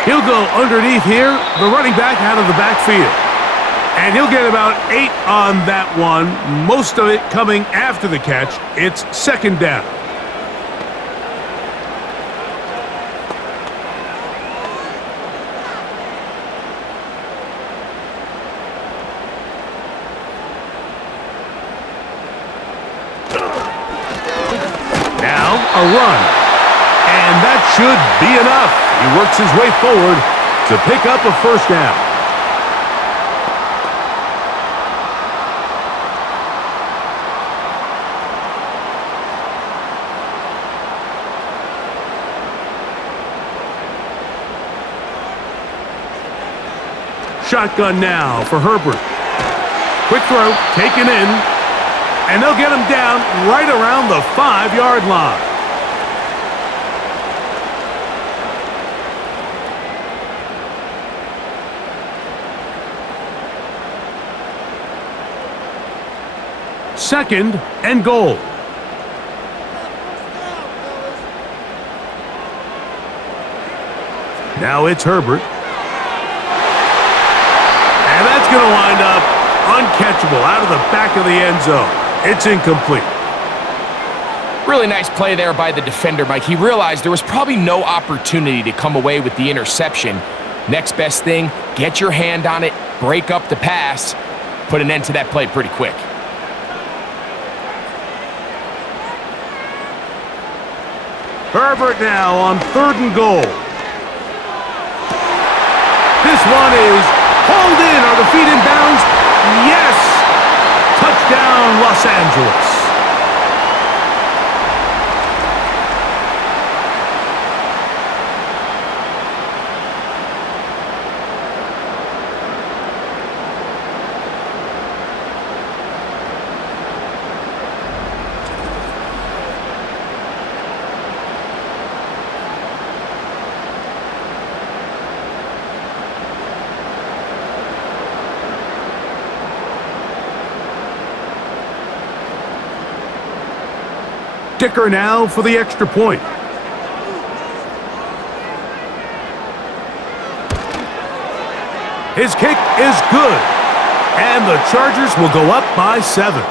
He'll go underneath here, the running back out of the backfield. And he'll get about 8 on that one, most of it coming after the catch. It's second down. Now a run. And that should be enough. He works his way forward to pick up a first down. Shotgun now for Herbert. Quick throw, taken in, and they'll get him down right around the 5-yard line. Second and goal. Now it's Herbert. And that's going to wind up uncatchable out of the back of the end zone. It's incomplete. Really nice play there by the defender, Mike. He realized there was probably no opportunity to come away with the interception. Next best thing, get your hand on it, break up the pass, put an end to that play pretty quick. Herbert now on third and goal. This one is hauled in. Are the feet in bounds? Yes! Touchdown, Los Angeles. Dicker now for the extra point. His kick is good. And the Chargers will go up by 7.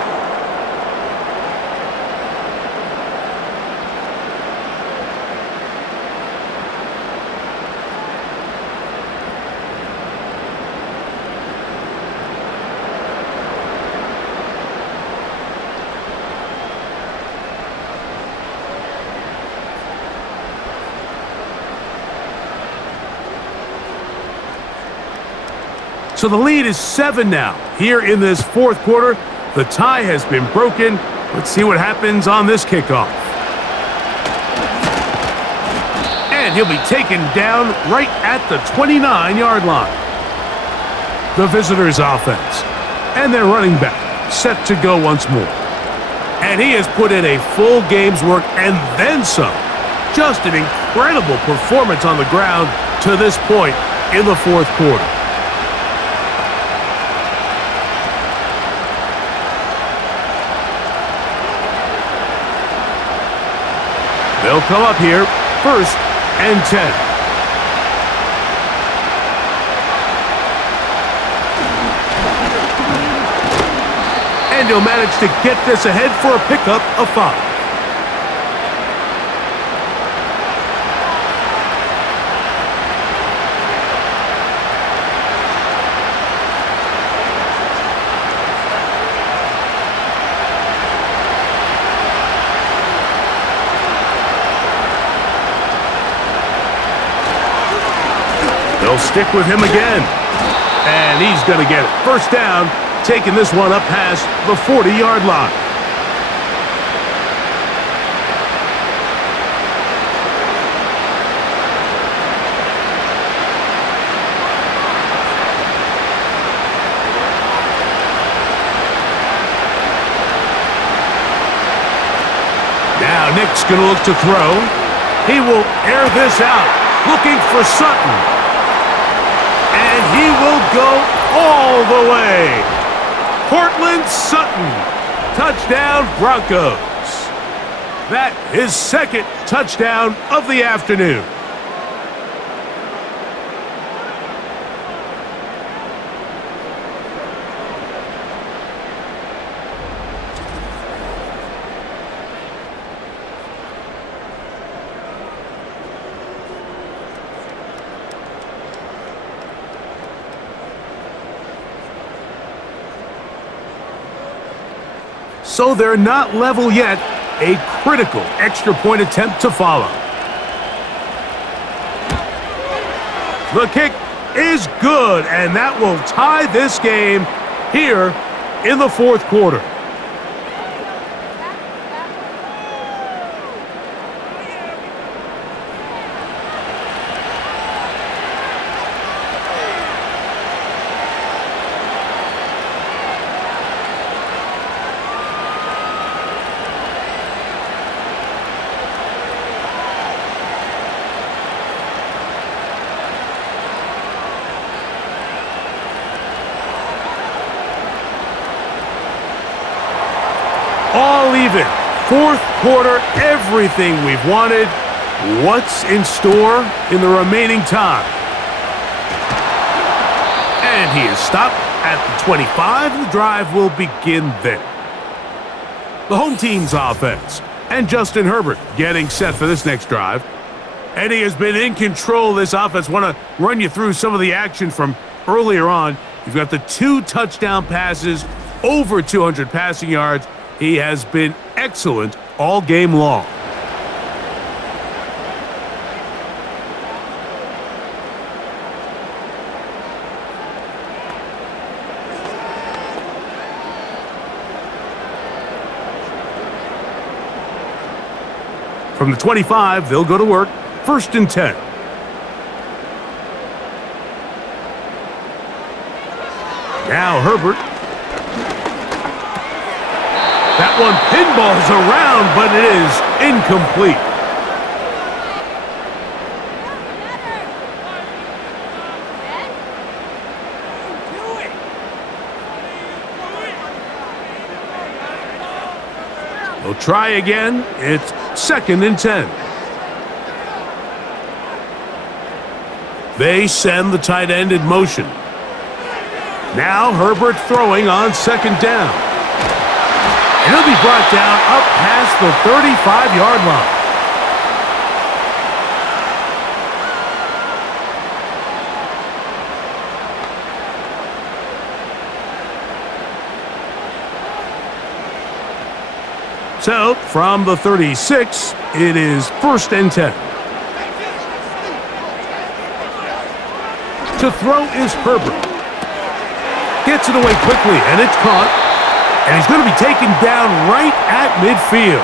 So the lead is 7 now. Here in this fourth quarter, the tie has been broken. Let's see what happens on this kickoff. And he'll be taken down right at the 29-yard line. The visitors' offense. And their running back set to go once more. And he has put in a full game's work and then some. Just an incredible performance on the ground to this point in the fourth quarter. They'll come up here, first and 10. And he'll manage to get this ahead for a pickup of 5. They'll stick with him again. And he's going to get it. First down, taking this one up past the 40-yard line. going to look to throw. He will air this out, looking for Sutton. And he will go all the way. Cortland Sutton, touchdown Broncos. That is second touchdown of the afternoon. So they're not level yet. A critical extra point attempt to follow. The kick is good, and that will tie this game here in the fourth quarter. All even. Fourth quarter, everything we've wanted. What's in store in the remaining time? And he is stopped at the 25. The drive will begin there. The home team's offense. And Justin Herbert getting set for this next drive. And he has been in control of this offense. Want to run you through some of the action from earlier on. You've got the 2 touchdown passes, over 200 passing yards. He has been excellent all game long. From the 25, they'll go to work. 1st and 10. Now Herbert. That one pinballs around, but it is incomplete. They'll try again. It's 2nd and 10. They send the tight end in motion. Now Herbert throwing on 2nd down. And he'll be brought down up past the 35-yard line. So, from the 36, it is 1st and 10. To throw is Herbert. Gets it away quickly, and it's caught. And he's going to be taken down right at midfield.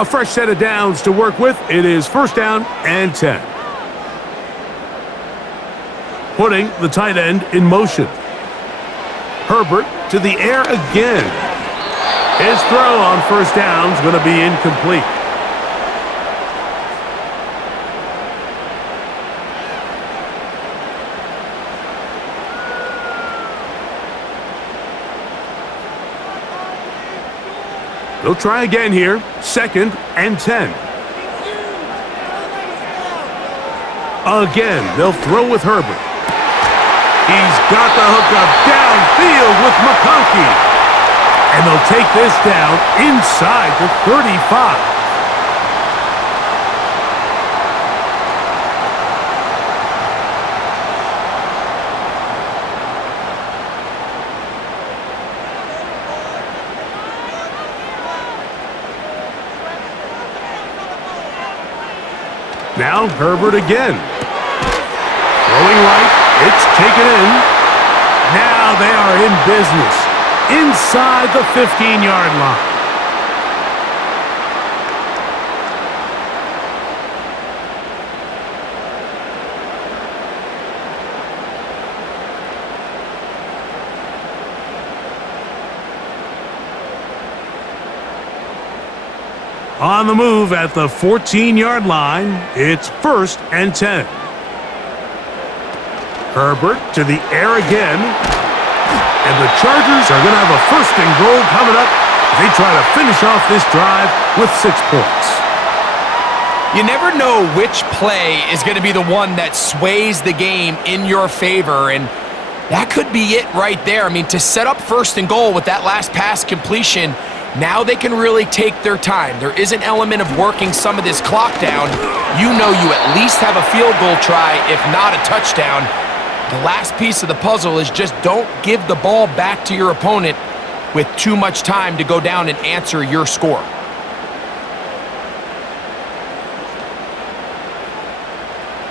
A fresh set of downs to work with. It is 1st down and 10. Putting the tight end in motion. Herbert to the air again. His throw on 1st down is going to be incomplete. They'll try again here. 2nd and 10. Again, they'll throw with Herbert. He's got the hookup downfield with McConkey. And they'll take this down inside the 35. Now Herbert again. Throwing right. It's taken in. Now they are in business. inside the 15-yard line. On the move at the 14-yard line, it's 1st and 10. Herbert to the air again. And the Chargers are going to have a 1st and goal coming up as they try to finish off this drive with 6 points. You never know which play is going to be the one that sways the game in your favor, and that could be it right there. I mean, to set up 1st and goal with that last pass completion, now they can really take their time. There is an element of working some of this clock down. You know you at least have a field goal try, if not a touchdown. The last piece of the puzzle is just don't give the ball back to your opponent with too much time to go down and answer your score.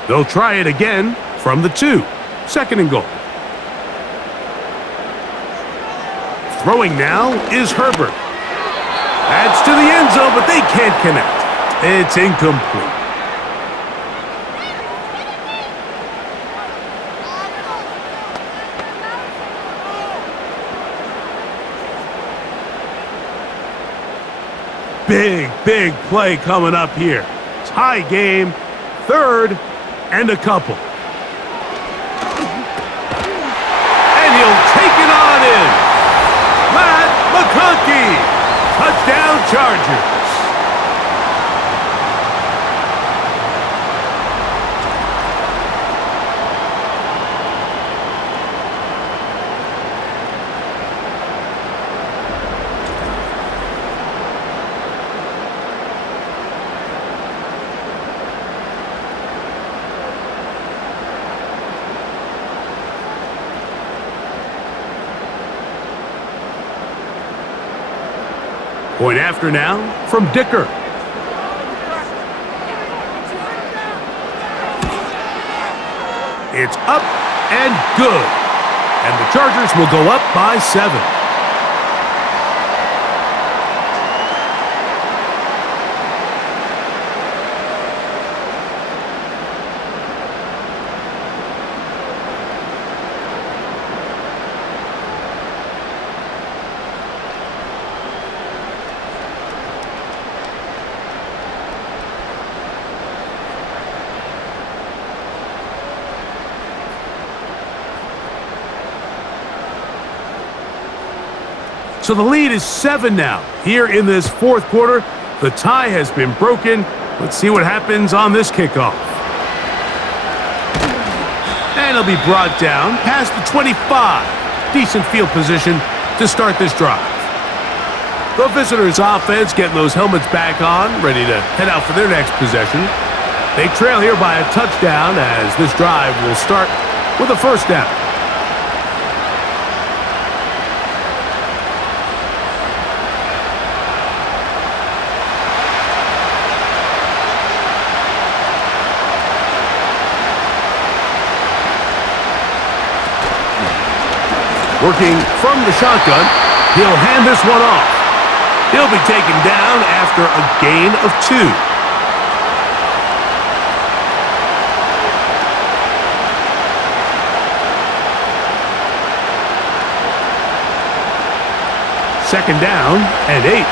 They'll try it again from the 2. 2nd and goal. Throwing now is Herbert. Adds to the end zone, but they can't connect. It's incomplete. Big play coming up here. Tie game, 3rd and a couple. And he'll take it on in. Matt McConkey. Touchdown, Chargers. Point after now from Dicker. It's up and good. And the Chargers will go up by 7. So the lead is 7 now. Here in this 4th quarter, the tie has been broken. Let's see what happens on this kickoff. And it'll be brought down past the 25. Decent field position to start this drive. The visitors' offense getting those helmets back on, ready to head out for their next possession. They trail here by a touchdown as this drive will start with a 1st down. Working from the shotgun, he'll hand this one off. He'll be taken down after a gain of 2. Second down and 8.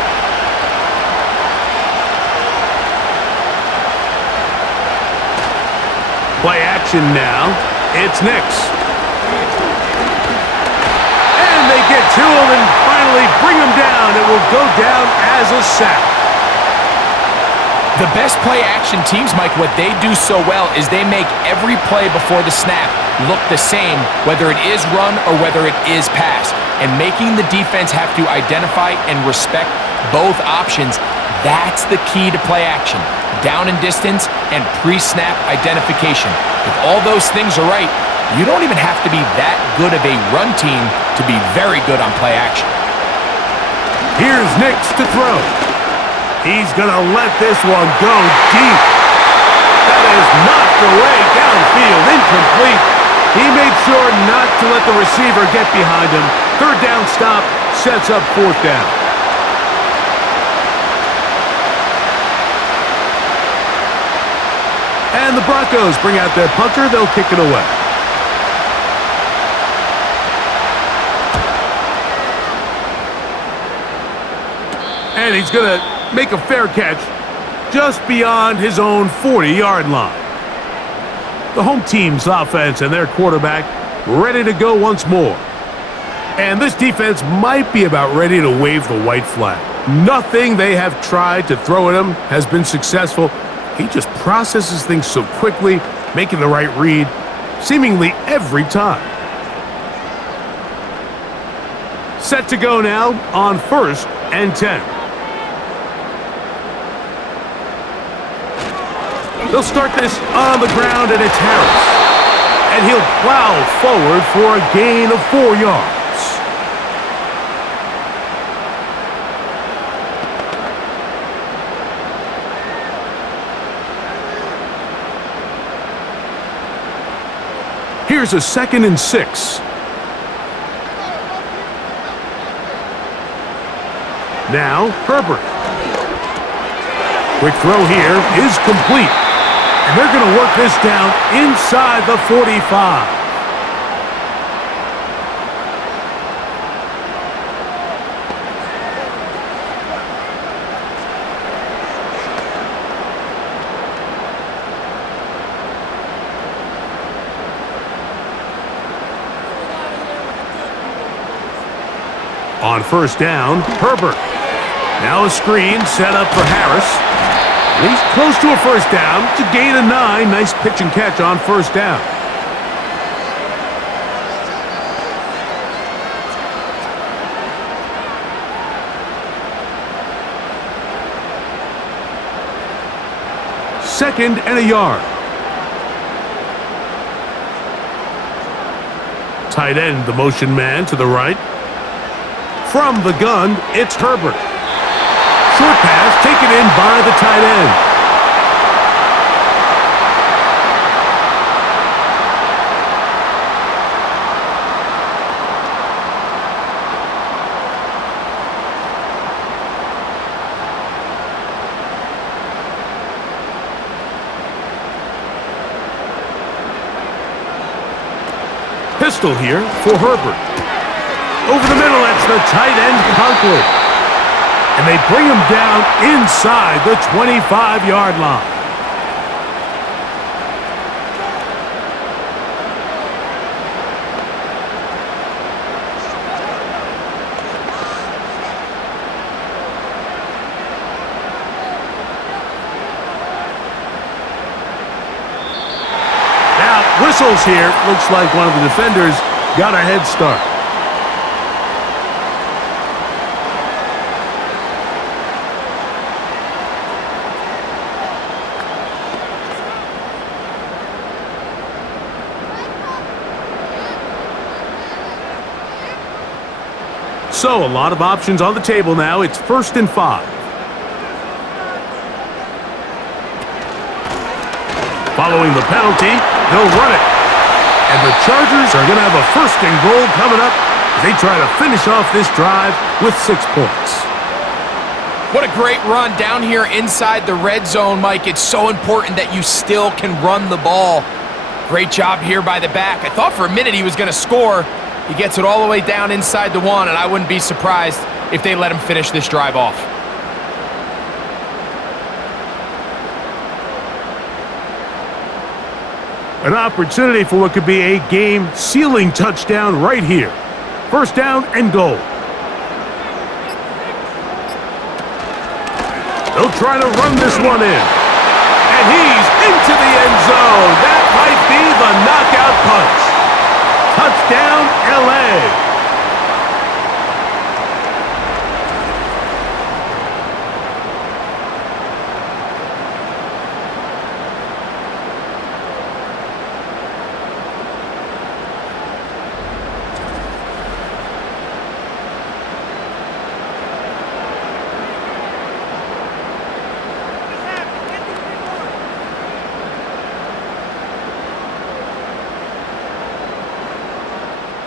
Play action now. It's Nix. They get to him and finally bring him down. It will go down as a sack. The best play action teams, Mike, what they do so well is they make every play before the snap look the same, whether it is run or whether it is pass. And making the defense have to identify and respect both options, that's the key to play action. Down and distance and pre-snap identification. If all those things are right, you don't even have to be that good of a run team to be very good on play action. Here's Nix to throw. He's going to let this one go deep. That is knocked away downfield, incomplete. He made sure not to let the receiver get behind him. Third down stop sets up fourth down. And the Broncos bring out their punter. They'll kick it away. And he's going to make a fair catch just beyond his own 40-yard line. The home team's offense and their quarterback ready to go once more. And this defense might be about ready to wave the white flag. Nothing they have tried to throw at him has been successful. He just processes things so quickly, making the right read seemingly every time. Set to go now on 1st and 10. They'll start this on the ground, and it's Harris. And he'll plow forward for a gain of 4 yards. Here's a 2nd and 6. Now, Herbert. Quick throw here is complete. And they're going to work this down inside the 45. On 1st down, Herbert. Now a screen set up for Harris. He's close to a 1st down. It's a gain of 9. Nice pitch and catch on 1st down. Second and a yard. Tight end, the motion man to the right. From the gun, it's Herbert. Short pass taken in by the tight end. Pistol here for Herbert. Over the middle, that's the tight end, Conklin. And they bring him down inside the 25-yard line. Now, whistles here. Looks like one of the defenders got a head start. So, a lot of options on the table now. It's 1st and 5. Following the penalty, they'll run it. And the Chargers are going to have a 1st and goal coming up as they try to finish off this drive with 6 points. What a great run down here inside the red zone, Mike. It's so important that you still can run the ball. Great job here by the back. I thought for a minute he was going to score. He gets it all the way down inside the 1, and I wouldn't be surprised if they let him finish this drive off. An opportunity for what could be a game-sealing touchdown right here. 1st down and goal. They'll try to run this one in. And he's into the end zone. That might be the knockout punch. Touchdown, LA.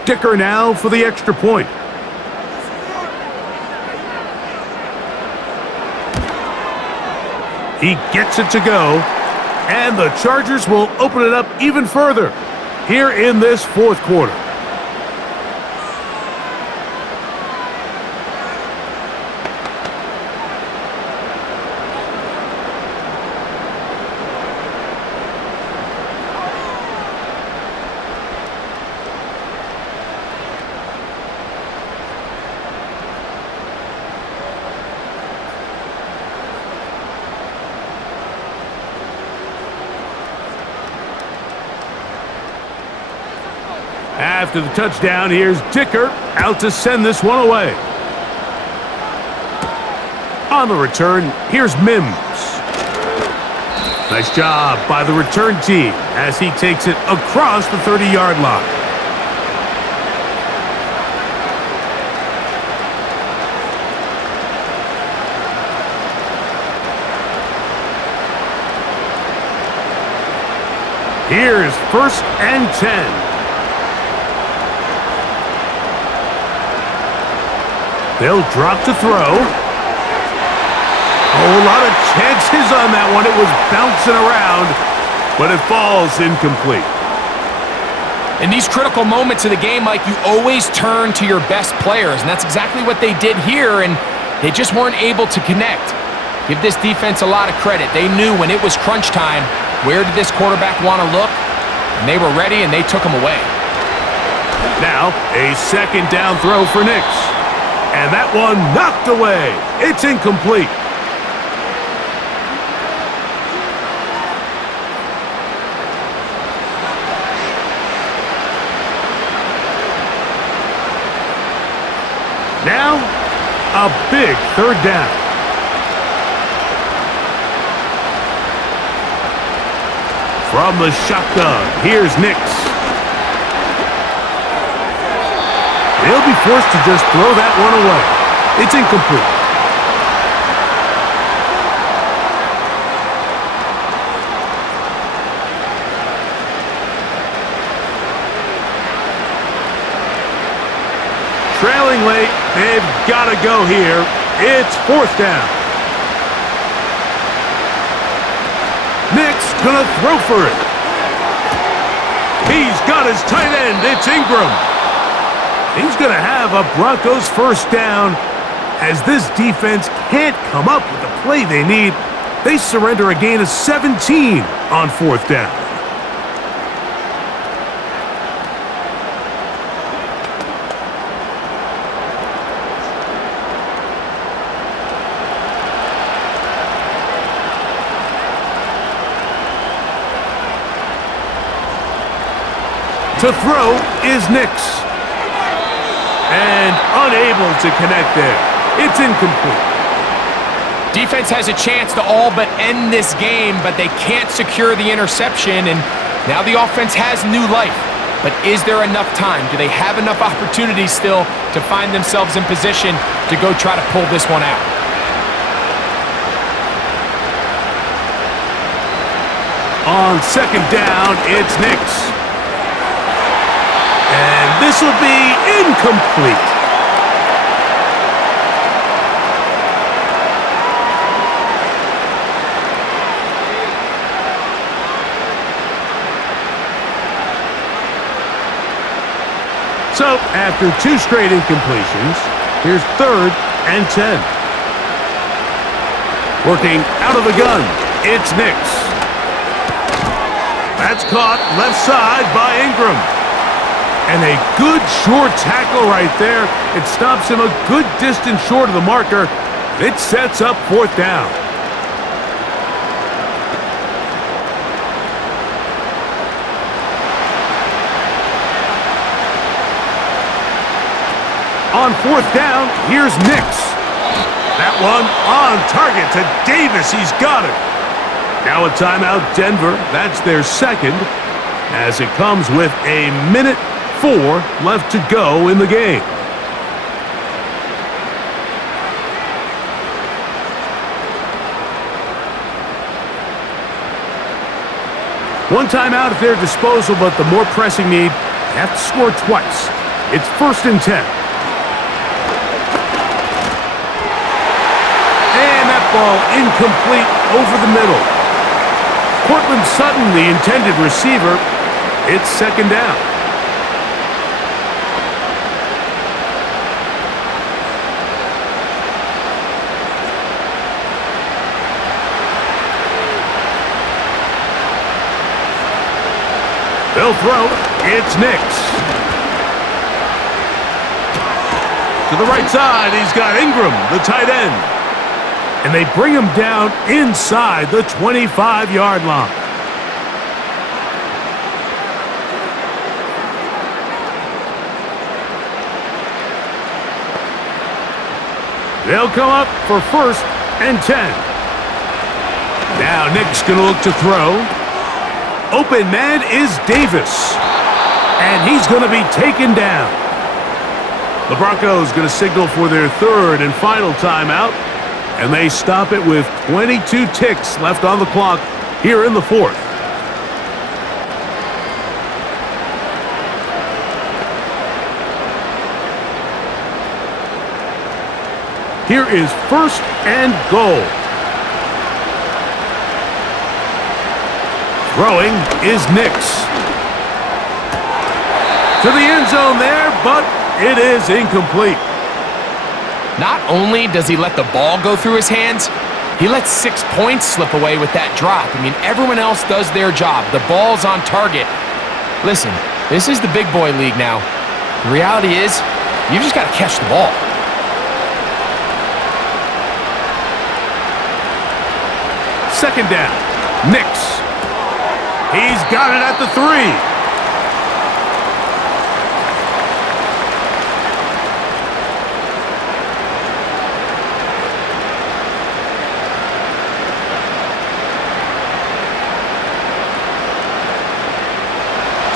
Dicker now for the extra point. He gets it to go, and the Chargers will open it up even further here in this fourth quarter. After the touchdown, here's Dicker out to send this one away. On the return, here's Mims. Nice job by the return team as he takes it across the 30-yard line. Here's 1st and 10. They'll drop to throw. Oh, a lot of chances on that one. It was bouncing around, but it falls incomplete. In these critical moments of the game, Mike, you always turn to your best players, and that's exactly what they did here, and they just weren't able to connect. Give this defense a lot of credit. They knew when it was crunch time, where did this quarterback want to look? And they were ready, and they took him away. Now, a 2nd down throw for Nix. And that one knocked away. It's incomplete. Now, a big 3rd down. From the shotgun, here's Nix. They'll be forced to just throw that one away. It's incomplete. Trailing late, they've got to go here. It's 4th down. Nick's gonna throw for it. He's got his tight end. It's Ingram. He's going to have a Broncos 1st down. As this defense can't come up with the play they need, they surrender a gain of 17 on 4th down. To throw is Nix. And unable to connect there. It's incomplete. Defense has a chance to all but end this game, but they can't secure the interception, and now the offense has new life. But is there enough time? Do they have enough opportunities still to find themselves in position to go try to pull this one out? On 2nd down, it's Nix. And this will be incomplete. So, after 2 straight incompletions, here's 3rd and 10. Working out of the gun, it's Nix. That's caught left side by Ingram. And a good short tackle right there. It stops him a good distance short of the marker. It sets up 4th down. On 4th down, here's Nix. That one on target to Davis. He's got it. Now a timeout, Denver. That's their 2nd, as it comes with a minute 4 left to go in the game. One timeout at their disposal, but the more pressing need, they have to score twice. It's 1st and 10. And that ball incomplete over the middle. Cortland Sutton, the intended receiver. It's 2nd down. They'll throw. It's Nix. To the right side, he's got Ingram, the tight end. And they bring him down inside the 25-yard line. They'll come up for 1st and 10. Now Nick's going to look to throw. Open man is Davis. And he's going to be taken down. The Broncos going to signal for their 3rd and final timeout. And they stop it with 22 ticks left on the clock here in the 4th. Here is 1st and goal. Throwing is Nix. To the end zone there, but it is incomplete. Not only does he let the ball go through his hands, he lets 6 points slip away with that drop. I mean, everyone else does their job. The ball's on target. Listen, this is the big boy league now. The reality is, you just got to catch the ball. Second down, Nix. He's got it at the 3.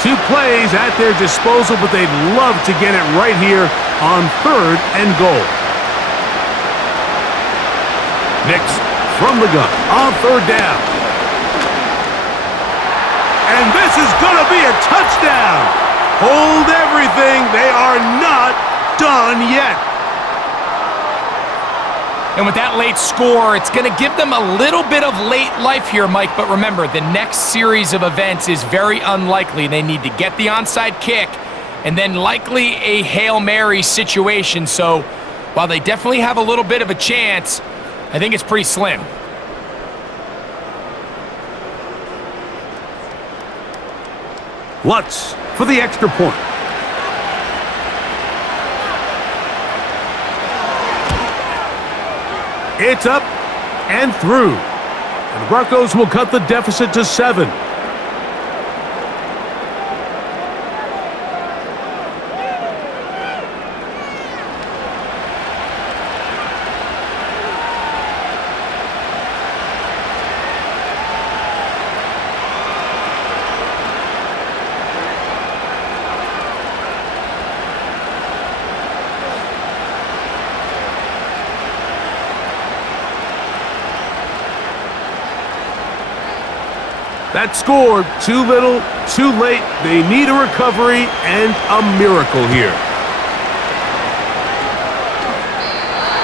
2 plays at their disposal, but they'd love to get it right here on 3rd and goal. Nix from the gun on 3rd down. And this is going to be a touchdown. Hold everything. They are not done yet. And with that late score, it's going to give them a little bit of late life here, Mike. But remember, the next series of events is very unlikely. They need to get the onside kick and then likely a Hail Mary situation. So while they definitely have a little bit of a chance, I think it's pretty slim. Lutz for the extra point. It's up and through. And the Broncos will cut the deficit to 7. That score, too little, too late. They need a recovery and a miracle here.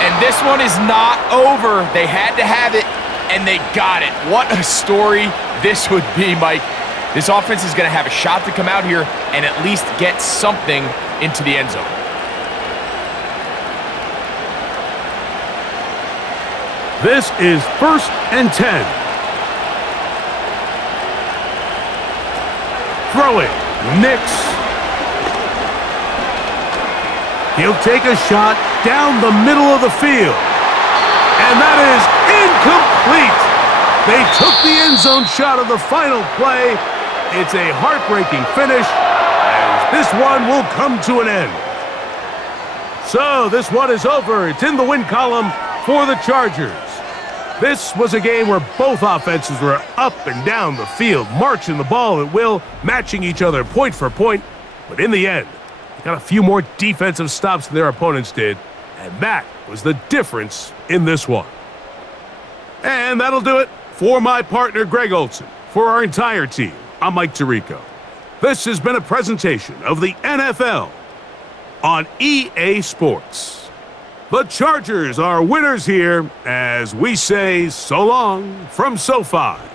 And this one is not over. They had to have it, and they got it. What a story this would be, Mike. This offense is going to have a shot to come out here and at least get something into the end zone. This is 1st and 10. Throwing, Nix. He'll take a shot down the middle of the field. And that is incomplete. They took the end zone shot of the final play. It's a heartbreaking finish, as this one will come to an end. So this one is over. It's in the win column for the Chargers. This was a game where both offenses were up and down the field, marching the ball at will, matching each other point for point. But in the end, they got a few more defensive stops than their opponents did, and that was the difference in this one. And that'll do it for my partner, Greg Olson. For our entire team, I'm Mike Tirico. This has been a presentation of the NFL on EA Sports. The Chargers are winners here as we say so long from SoFi.